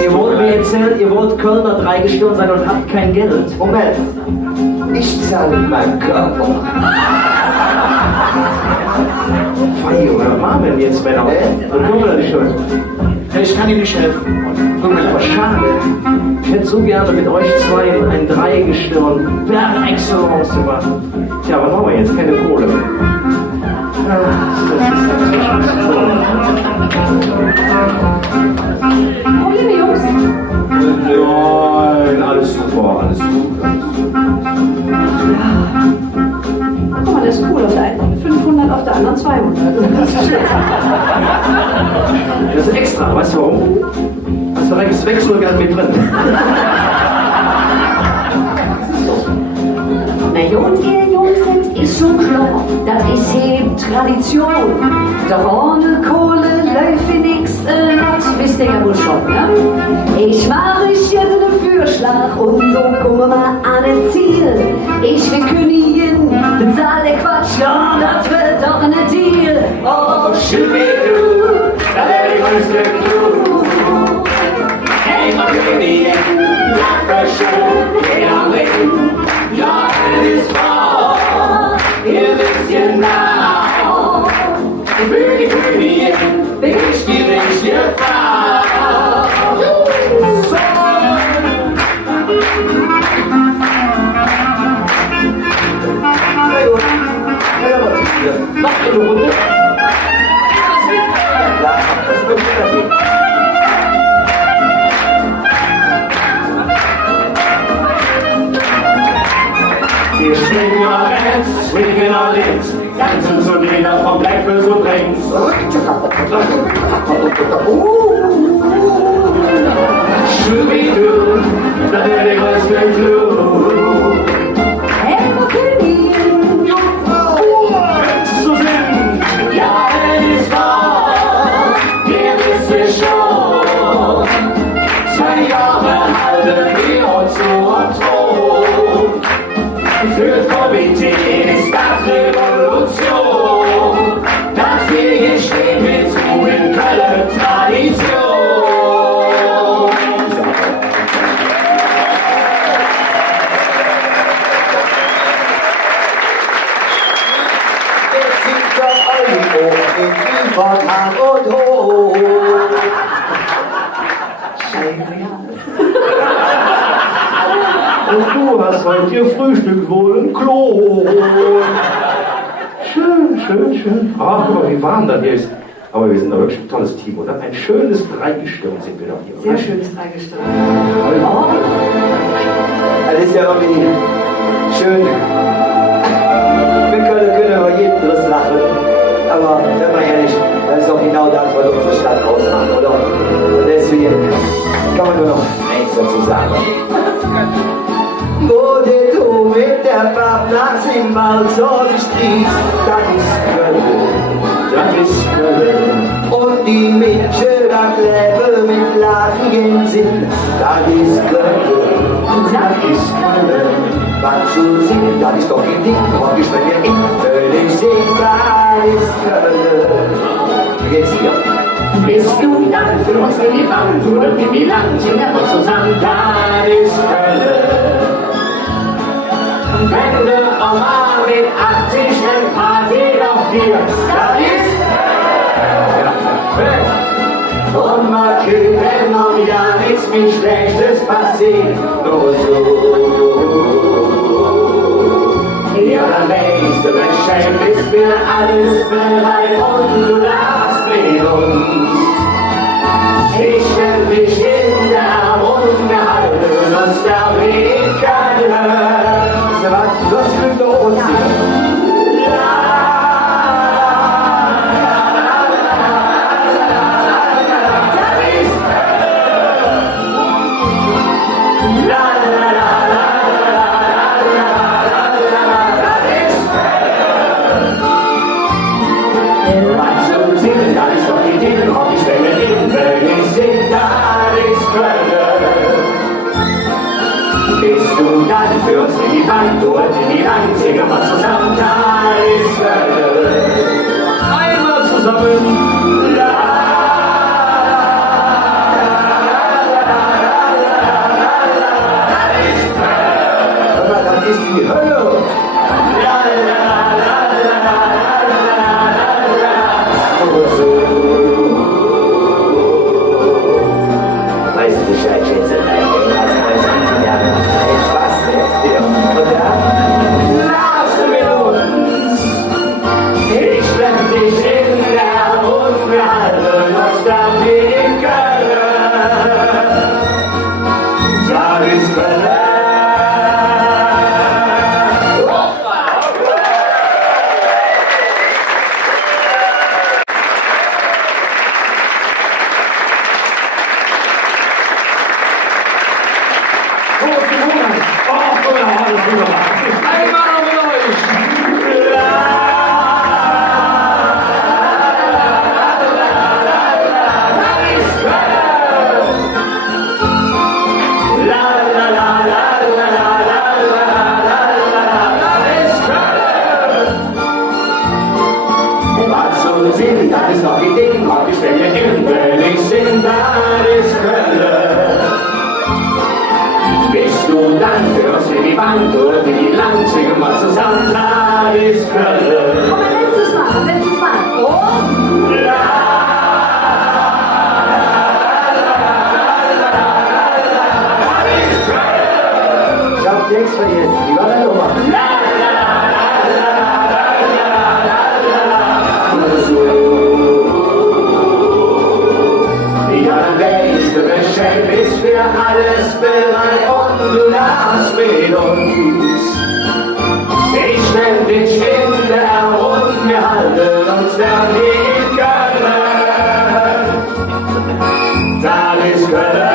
Ihr wollt mir erzählen, ihr wollt Kölner Dreigestirn sein und habt kein Geld. Moment, ich zahle mit meinem Körper. Fei, Junge, was machen wir denn jetzt, Männer? Was kommen wir da nicht schon? Ich kann Ihnen nicht helfen. Aber schade. Ich hätte so gerne mit euch zwei ein Dreigestirn per Excellence gemacht. Tja, was haben wir jetzt? Keine Kohle. Probleme, Jungs? Nein, alles super, alles gut. Guck mal, das ist cool. Auf der einen 500, auf der anderen 200. Das ist extra, weißt du warum? Hast du rechts Wechselgeld mit drin. Na und ihr Jungs, ist schon klar, das ist eben Tradition. Da ohne Kohle läuft nix, das wisst ihr ja wohl schon, ne? Ich mache jetzt einen Fürschlag und so kommen wir an das Ziel. Ich will Königin, bezahle Quatsch, ja, das wird doch ein Deal. Oh, Schubidu, da werde ich uns Clou. Hey, mal Königin, Lacker schön, geh am Ring. Ja, es ist wahr, ihr wisst genau. Für die Königin bin ich die richtige Frau. Noch eine Runde. Ja, das möchte ich dafür. Wir schwingen nach rechts, swingen nach links, tanzen zu Lieder vom Blackbird und Drinks. Schubidu, da werde ich was für Clou. hey, Königin, Zu singen, ja, es ist wahr, ihr wisst es schon. 2 Jahre halten wir uns so am Thron. Für Komitee ist das Revolution. Das wir hier stehen mit in Köln Tradition. Jetzt sind wir Euro in Hang und Hoch. Und du hast heute ihr Frühstück wohl im Klo. Schön, schön, schön. Ah, guck mal, wie warm das hier ist. Aber wir sind doch wirklich ein tolles Team, oder? Ein schönes Dreigestirn sind wir doch hier, oder? sehr schönes Dreigestirn. Das ist ja irgendwie schön. Wir können über jeden Driss lachen. Aber wenn man ehrlich, das ist doch genau das, was unsere Stadt ausmacht, oder? Und deswegen kann man nur noch eins dazu sagen. Wo der du mit der Pappnachs im Wald so sich triebst, das ist Köln, das ist Köln. Und die Mädchen da kleben mit lachigen Sinn, das ist Köln, das ist Köln. Was zu singen, das ist doch ein Ding, praktisch wenn wir in Köln singen, das ist Köln. Wie geht's dir? Bist du dann für uns in die Wand oder in die Land, sind wir doch zusammen, das ist Köln. Wenn du auch mal mit 80 eine Party auf dir, das ist Köln. Und mal kühlen und ja nichts wie Schlechtes passiert, nur so. Ja, dann weißt du, wenn Schein ist mir alles bereit und du darfst mit uns. Ich will dich in der Runde halten, uns da weht keiner. Du hast Glück noch uns Bist du dann für uns in die Wand, dort in die Land, singen wir zusammen, da ist Köln. Einmal zusammen, ja. Das ist Köln. Das ist die Hölle. nur die Land, singen wir zusammen, das ist Köln. Komm, ein letztes Mal, ein letztes Mal. Oh! Ich hab Text vergessen. Wie war der Nummer? Ja, der nächste Geschenk ist für alles bereit und du darfst mit uns. Ich stell dich in der und wir halten uns der Weg können. Das ist Köln.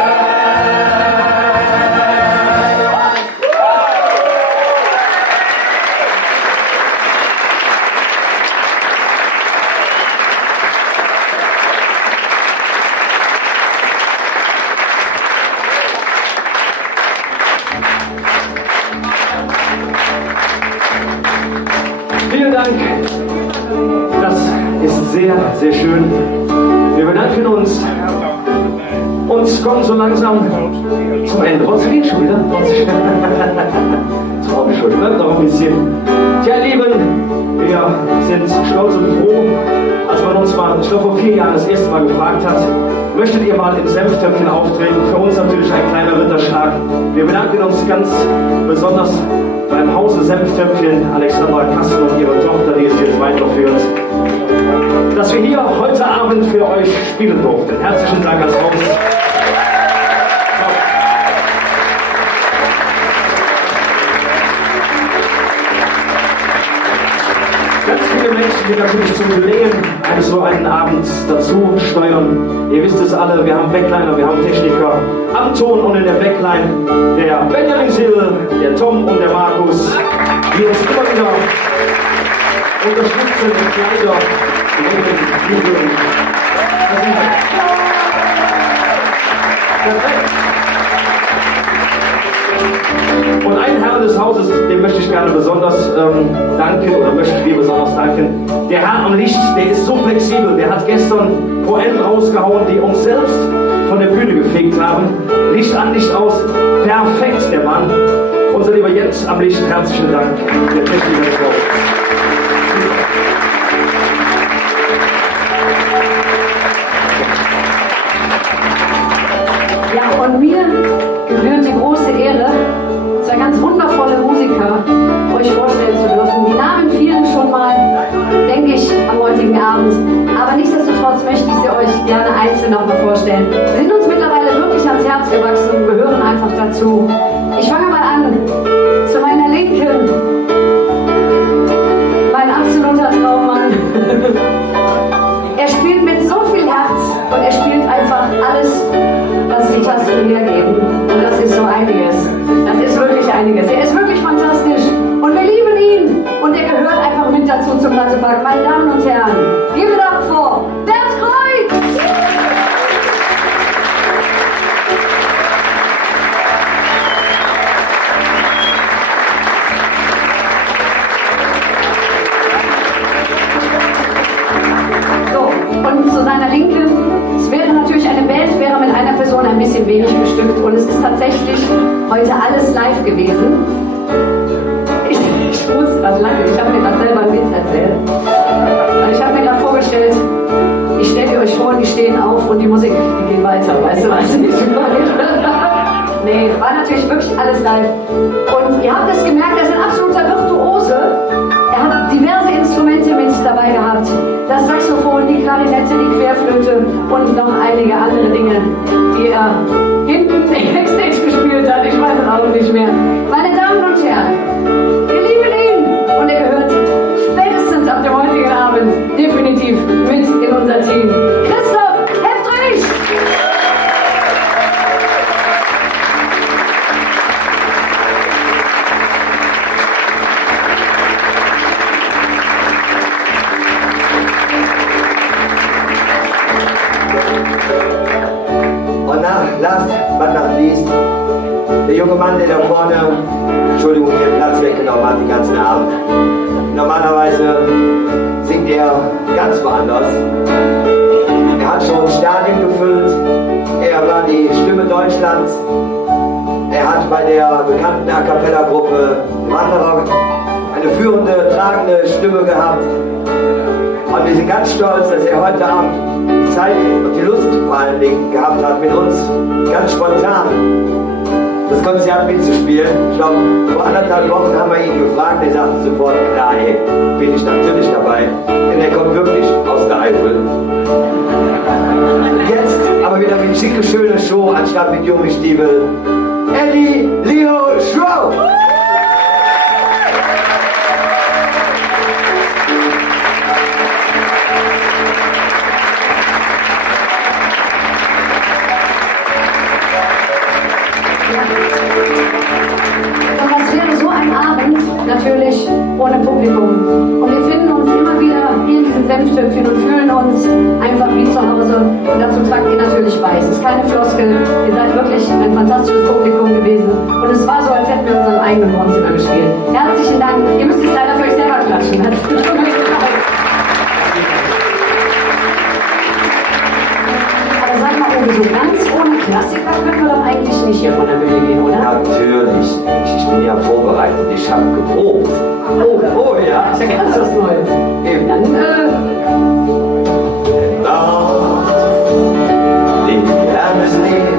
Vielen Dank. Das ist sehr, sehr schön. Wir bedanken uns und kommen so langsam zum Ende. Wolltest du den schon wieder? Das war auch schon, bleibt noch ein bisschen. Tja, Lieben, wir sind stolz und froh, als man uns mal, ich glaube vor 4 Jahren das erste Mal gefragt hat, möchtet ihr mal im Senftöpfchen auftreten? Für uns natürlich ein kleiner Ritterschlag. Wir bedanken uns ganz besonders beim Hause Senftöpfchen, Alexandra Kassel und ihre Tochter, die es jetzt weiter führt, dass wir hier heute Abend für euch spielen durften. Herzlichen Dank als Haus. Ganz viele Menschen, die natürlich zum Gelingen eines so einen Abend dazu steuern. Ihr wisst es alle, wir haben Backliner, wir haben Techniker am Ton und in der Backline. Der Benjamin Sill, der Tom und der Markus, die uns immer wieder unterstützen und Kleider bringen. Perfekt. Und ein Herr des Hauses, dem möchte ich gerne besonders danken, oder möchten wir besonders danken. Der Herr am Licht, der ist so flexibel, der hat gestern Poenten rausgehauen, die uns selbst von der Bühne gefegt haben. Licht an, Licht aus, perfekt der Mann. Unser lieber Jens am Licht, herzlichen Dank. Der Techniker ist drauf. Ja, und mir gebührt die große Ehre, zwei ganz wundervolle Musiker euch vorstellen zu dürfen. Die Namen fielen schon mal, denke ich, am heutigen Abend. Aber nichtsdestotrotz möchte ich sie euch gerne einzeln nochmal vorstellen. Sie sind uns mittlerweile wirklich ans Herz gewachsen und gehören einfach dazu. Ich fange mal an. Zu meiner Linken, mein absoluter Traummann. Er spielt mit so viel Herz und er spielt einfach alles, was die Tasten hergeben. Und das ist so einiges. Das ist wirklich einiges. Er ist wirklich fantastisch. Und wir lieben ihn. Und er gehört einfach mit dazu zum Rattepack. Meine Damen und Herren, give it up for Bert Kreuz! So, und zu seiner Linken, es wäre natürlich eine Band, wäre mit einer Person ein bisschen wenig bestückt. Und es ist tatsächlich heute alles live gewesen. Ich muss gerade lachen, ich habe mir gerade selber einen Witz erzählt. Ich habe mir gerade vorgestellt, ich stelle euch vor, die stehen auf und die Musik, die geht weiter, weißt du was? Nee, war natürlich wirklich alles live. Und ihr habt es gemerkt, er ist ein absoluter Virtuose. Er hat diverse Instrumente mit dabei gehabt. Das Saxophon, die Klarinette, die Querflöte und noch einige andere Dinge, die er hinten im Backstage gespielt hat. Ich weiß es auch nicht mehr. Meine Damen und Herren, wir lieben ihn und er gehört spätestens ab dem heutigen Abend definitiv mit in unser Team. Christoph Heftrich! Und last but not least, der junge Mann, der da vorne, Entschuldigung, ihren Platz weggenommen hat den ganzen Abend. Normalerweise singt er ganz woanders. Er hat schon Stadien gefüllt. Er war die Stimme Deutschlands. Er hat bei der bekannten A Cappella-Gruppe Wanderer eine führende, tragende Stimme gehabt. Und wir sind ganz stolz, dass er heute Abend die Zeit und die Lust vor allen Dingen gehabt hat, mit uns ganz spontan das Konzert mitzuspielen. Ich glaube, vor 1,5 Wochen haben wir ihn gefragt, er sagte sofort, klar, ey, bin ich natürlich dabei, denn er kommt wirklich aus der Eifel. Jetzt aber wieder mit schicke, schöne Show, anstatt mit jungen Stiefel. Eddie Leo Schrow! Und das wäre so ein Abend, natürlich ohne Publikum. Und wir finden uns immer wieder hier in diesen Senftöpfchen und fühlen uns einfach wie zu Hause. Und dazu tragt ihr natürlich bei. Es ist keine Floskel. Ihr seid wirklich ein fantastisches Publikum gewesen. Und es war so, als hätten wir unseren eigenen Wohnzimmer gespielt. Herzlichen Dank. Ihr müsst jetzt leider für euch selber klatschen. Aber sag mal, Uwe, so ganz ohne Klassiker können wir doch eigentlich nicht hier von der Bühne gehen, oder? Natürlich. Ich bin ja vorbereitet. Ich habe geprobt. Oh ja. Ist ja ganz was Neues. Eben. Dann, I live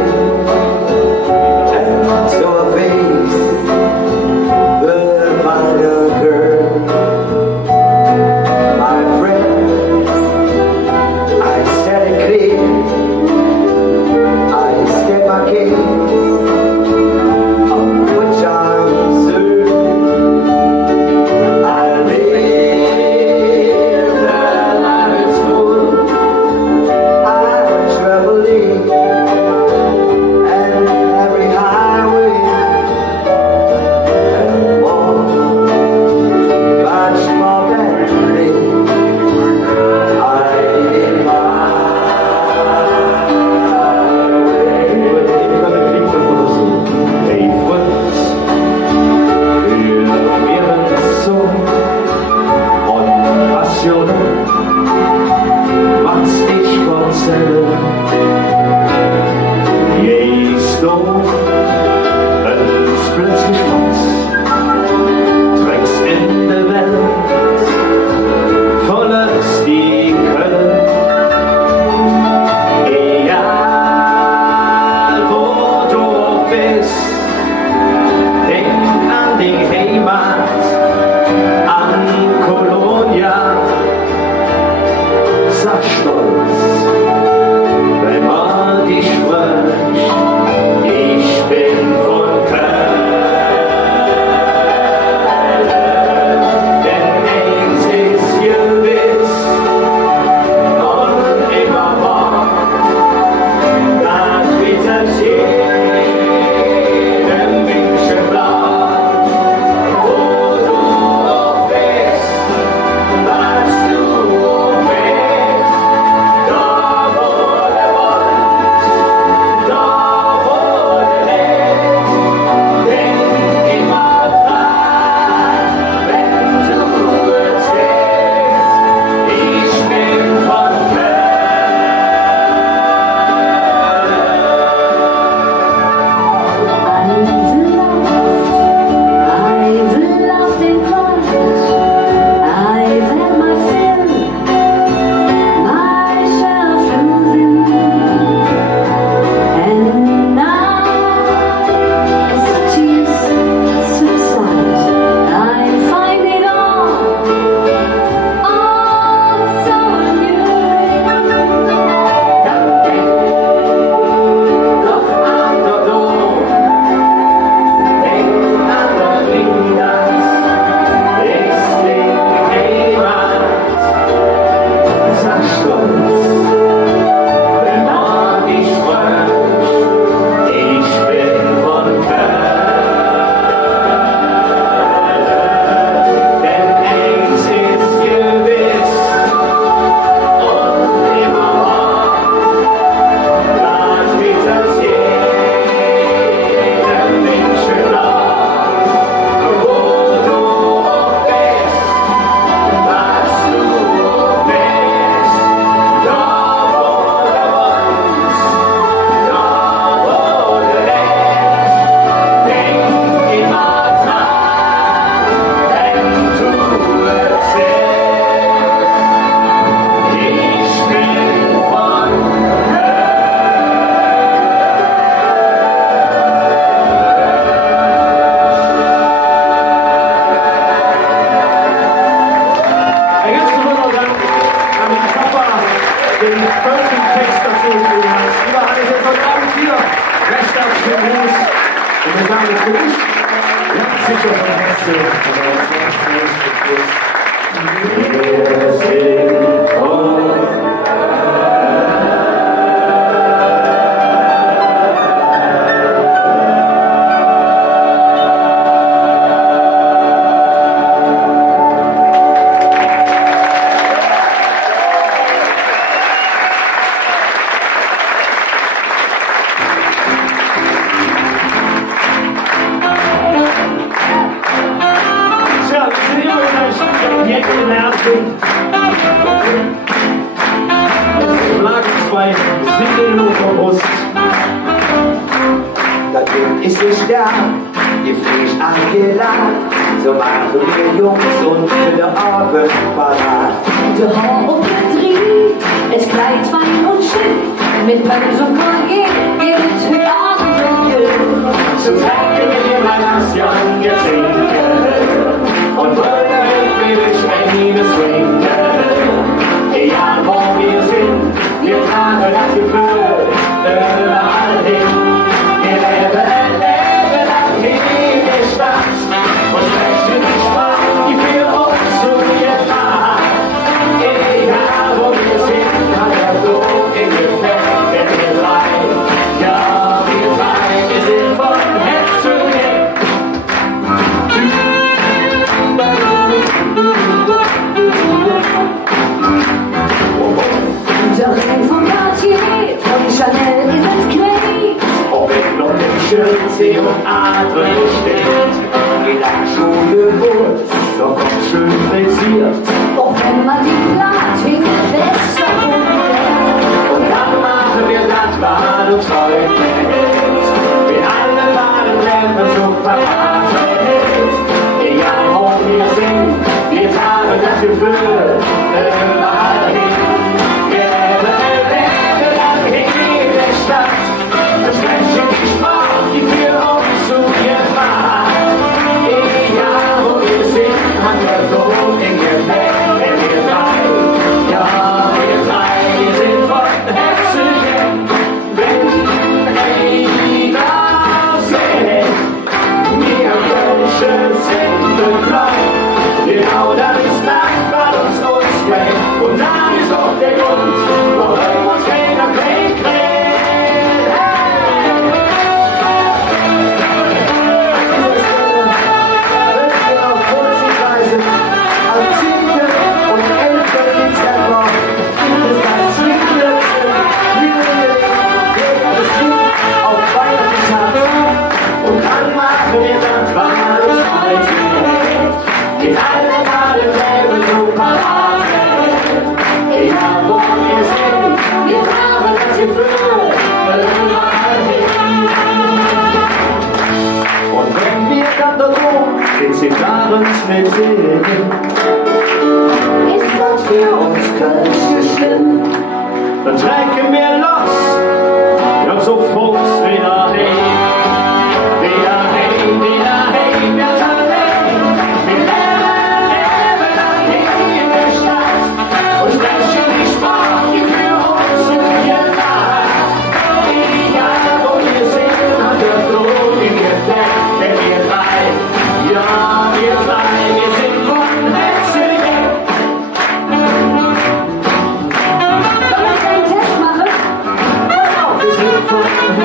Und damit bin ich ganz sicher von Herzlich. Wir sind froh. Ist so stark, ihr Fleisch angeladen, so machen wir Jungs und für die Abend parat. De Haar op het riet, het kleid fijn und schick, mit Pöls und Magie geht es für Abend und Jürgen. So trinken wir mein Nation Getränke und wollen will ich eine swingen. Egal wo wir sind, wir tragen das Gefühl überall hin. Wir leben lang in der Stadt und sprechen die Sprache, die für uns so gut macht. Egal wo wir sind, hat Dom in Gefecht, denn wir drei, ja wir drei, wir sind von Head zu Head. Der Ring von Cartier, von Chanel ist es Knie. Ob ich noch im Schürze und atme steht, In der Schule wurde doch kommt schön frisiert. Auch wenn man die Platine besser Und dann machen wir das, was uns heute hält. Wir alle waren selber so verratet. Egal wo wir sind, wir tragen das Gefühl überall hin. Wir leben lang in der Stadt. Wir sprechen die Sprache, die für uns so gut macht. Egal wo wir sind, hat der Tod in Gefecht, denn wir drei, ja wir drei, wir sind von Herzen, wenn einer sehen, wir Kölsche sind befreit. Genau das ist das, was uns ausbringt, und das ist auch der Grund, warum uns keiner kriegt. Und dann machen wir das, was uns heute hält. Mit allen Malen leben so parat. Egal wo wir sind, wir haben das Gefühl, überall hin. Und wenn wir dann da oben den Zigarrens mit sehen, ist das für uns Kölsche schlimm. dann trinken wir los, ja sofort wieder hin. Wieder hin, wieder hin, wir sind hin. Wir leben lang in der Stadt und sprechen die Sprache, die für uns so gut macht. Egal wo wir sind, hat der Tod in Gefecht, denn wir drei, ja wir drei, wir sind von Herzen weg. Soll ich einen Test machen? Wir sind von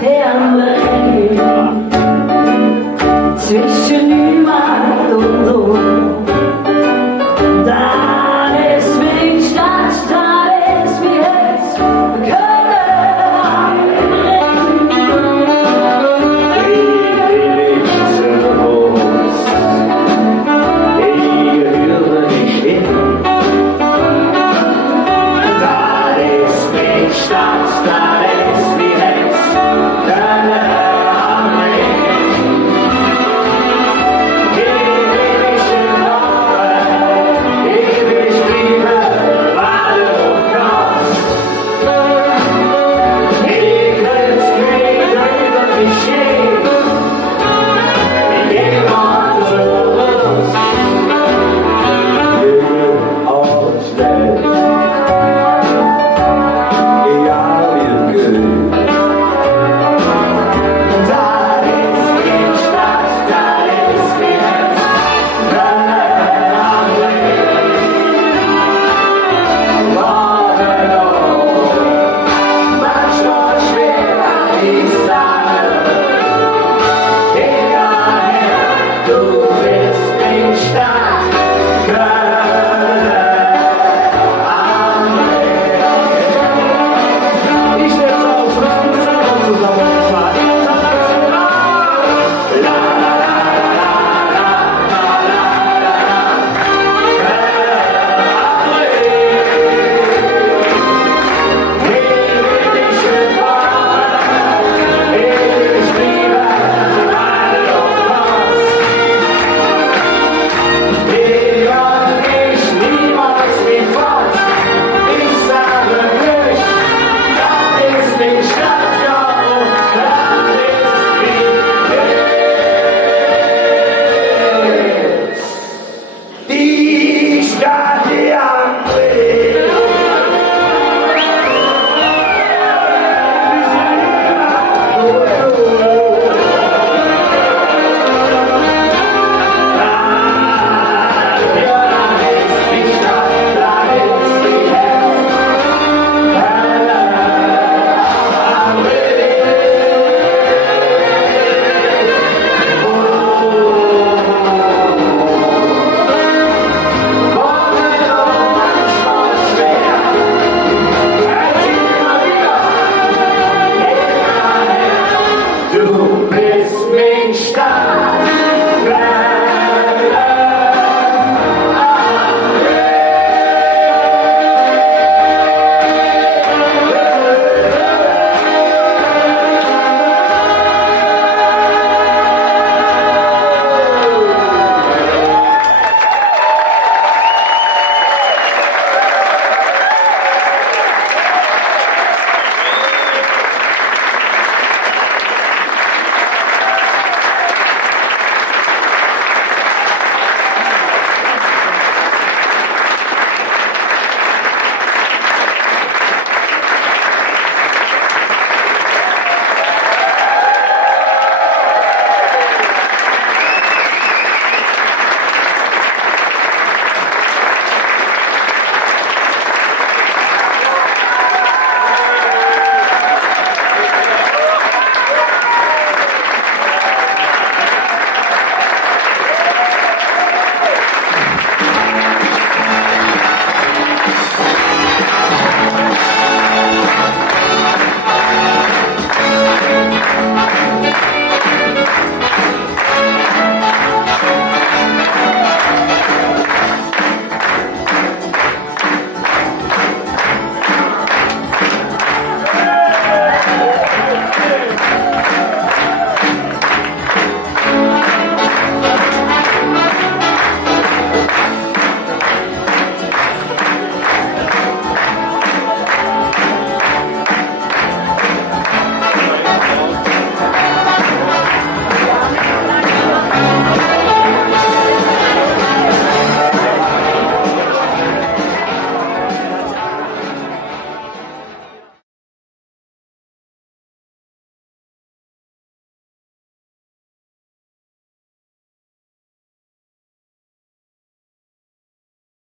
Laterne zwischen